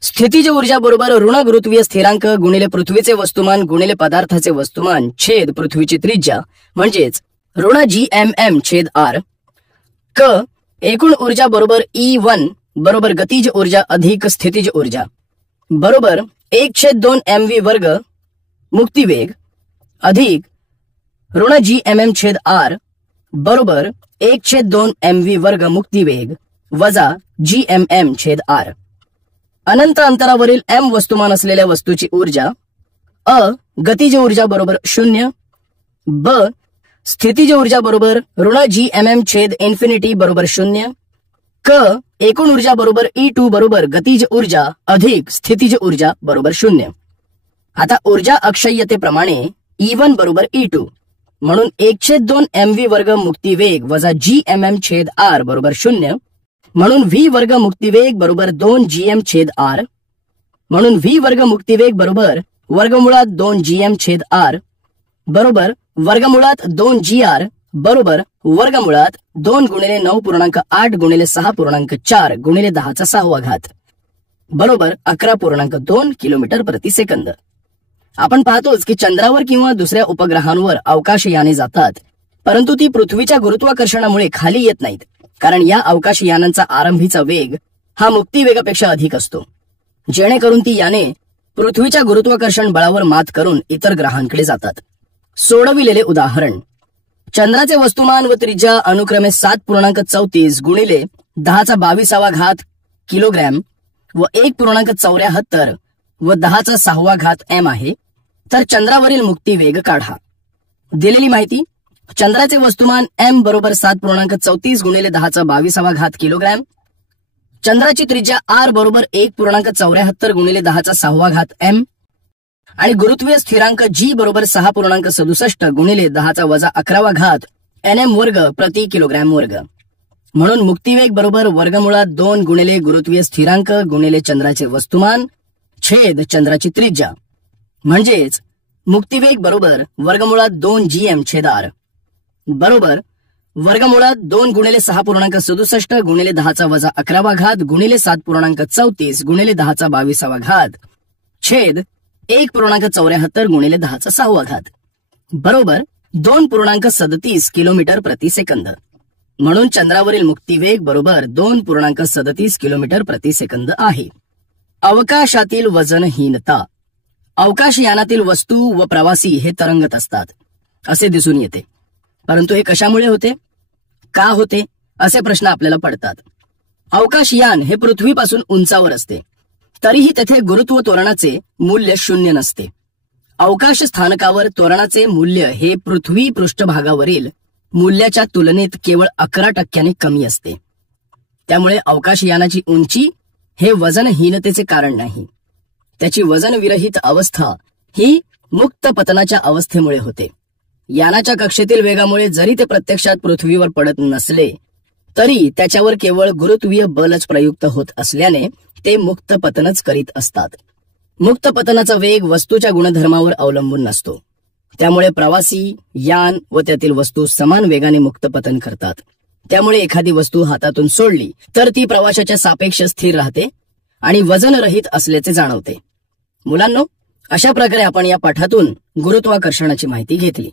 स्थितीची ऊर्जा बरोबर ऋण गुरुत्वीय स्थिरांक गुणिले पृथ्वीचे वस्तुमान गुणिले पदार्थाचे वस्तुमान छेद पृथ्वीची त्रिज्या म्हणजेच ऋण gmm/r. एकूण ऊर्जा बरोबर E1 बरोबर गतीज ऊर्जा अधिक स्थितीज ऊर्जा बरोबर 1/2 mv वर्ग मुक्तिवेग अधिक ऋण gmm/r बरोबर 1/2 mv वर्ग मुक्तिवेग वजा gmm/r. अनंत अंतरावरील m वस्तुमान असलेल्या वस्तूची ऊर्जा गतीज ऊर्जा बरोबर 0. स्थितीज ऊर्जा बरोबर ऋण gmm/∞ बरोबर 0. एकूण ऊर्जा बरोबर E2 बरोबर गतीज ऊर्जा अधिक स्थितीज ऊर्जा बरोबर 0. आता ऊर्जा अक्षय्यतेप्रमाणे E1 बरोबर E2 म्हणून 1/2 mv वर्ग मुक्तिवेग वजा gmm/r बरोबर 0 म्हणून v वर्ग मुक्तिवेग बरोबर 2 gm/r म्हणून v वर्ग मुक्तिवेग बरोबर वर्गमुळात 2 gm/r बरोबर वर्गमुळात 2 gr बरोबर वर्गमुळात 2 गुणिले 9.8 गुणिले 6.4 गुणिले 10⁻⁶ बरोबर 11.2 किलोमीटर प्रति सेकंद. आपण पाहतोच की चंद्रावर किंवा दुसऱ्या उपग्रहांवर अवकाशयाने जातात, परंतु ती पृथ्वीच्या गुरुत्वाकर्षणामुळे खाली येत नाहीत, कारण या अवकाशयानांचा आरंभीचा वेग हा मुक्तिवेगापेक्षा अधिक असतो, जेणेकरून ती याने पृथ्वीच्या गुरुत्वाकर्षण बळावर मात करून इतर ग्रहांकडे जातात. सोडविलेले उदाहरण. चंद्राचे वस्तुमान व त्रिज्या अनुक्रमे 7.34 गुणिले 1022 किलोग्रॅम व 1.74 व 10⁻⁶ m आहे, तर चंद्रावरील मुक्तिवेग काढा. दिलेली माहिती. चंद्राचे वस्तुमान m बरोबर 7.34 गुणिले 10⁻22 किलोग्रॅम. चंद्राची त्रिज्या r बरोबर 1.74 गुणिले 10⁻⁶ m आणि गुरुत्वीय स्थिरांक g बरोबर 6.67 गुणिले 10⁻11 nm वर्ग प्रति किलोग्रॅम वर्ग. म्हणून मुक्तिवेग बरोबर वर्गमुळात 2 गुणिले गुरुत्वीय स्थिरांक गुणिले चंद्राचे वस्तुमान छेद चंद्राची त्रिज्या म्हणजेच मुक्तिवेग बरोबर वर्गमुळात 2 gm/r बरोबर वर्गमुळात 2 गुणिले 6.67 गुणिले 10⁻11 गुणिले 7.34 गुणिले 10⁻22 छेद 1.74 गुणिले 10⁻⁶ बरोबर 2.37 किलोमीटर प्रति सेकंद. म्हणून चंद्रावरील मुक्तिवेग बरोबर 2.37 किलोमीटर प्रति सेकंद आहे. अवकाशातील वजनहीनता. अवकाशयानातील वस्तू व प्रवासी हे तरंगत असतात असे दिसून येते, परंतु हे कशामुळे होते, का होते असे प्रश्न आपल्याला पडतात. अवकाशयान हे पृथ्वीपासून उंचावर असते, तरीही तेथे गुरुत्व त्वरणाचे मूल्य 0 नसते. अवकाश स्थानकावर त्वरणाचे मूल्य हे पृथ्वी पृष्ठभागावरील मूल्याच्या तुलनेत केवळ 11% कमी असते. त्यामुळे अवकाशयानाची उंची हे वजनहीनतेचे कारण नाही. त्याची वजनविरहित अवस्था ही मुक्त पतनाच्या अवस्थेमुळे होते. यानाच्या कक्षेतील वेगामुळे जरी ते प्रत्यक्षात पृथ्वीवर पडत नसले तरी त्याच्यावर केवळ गुरुत्वीय बलच प्रयुक्त होत असल्याने ते मुक्त पतनच करीत असतात. मुक्त पतनाचा वेग वस्तूच्या गुणधर्मावर अवलंबून नसतो. त्यामुळे प्रवासी, यान व त्यातील वस्तू समान वेगाने मुक्त पतन करतात. त्यामुळे एखादी वस्तू हातातून सोडली तर ती प्रवाशाच्या सापेक्ष स्थिर राहते आणि वजनरहित असल्याचे जाणवते. मुलांनो, अशा प्रकारे आपण या पाठातून गुरुत्वाकर्षणाची माहिती घेतली.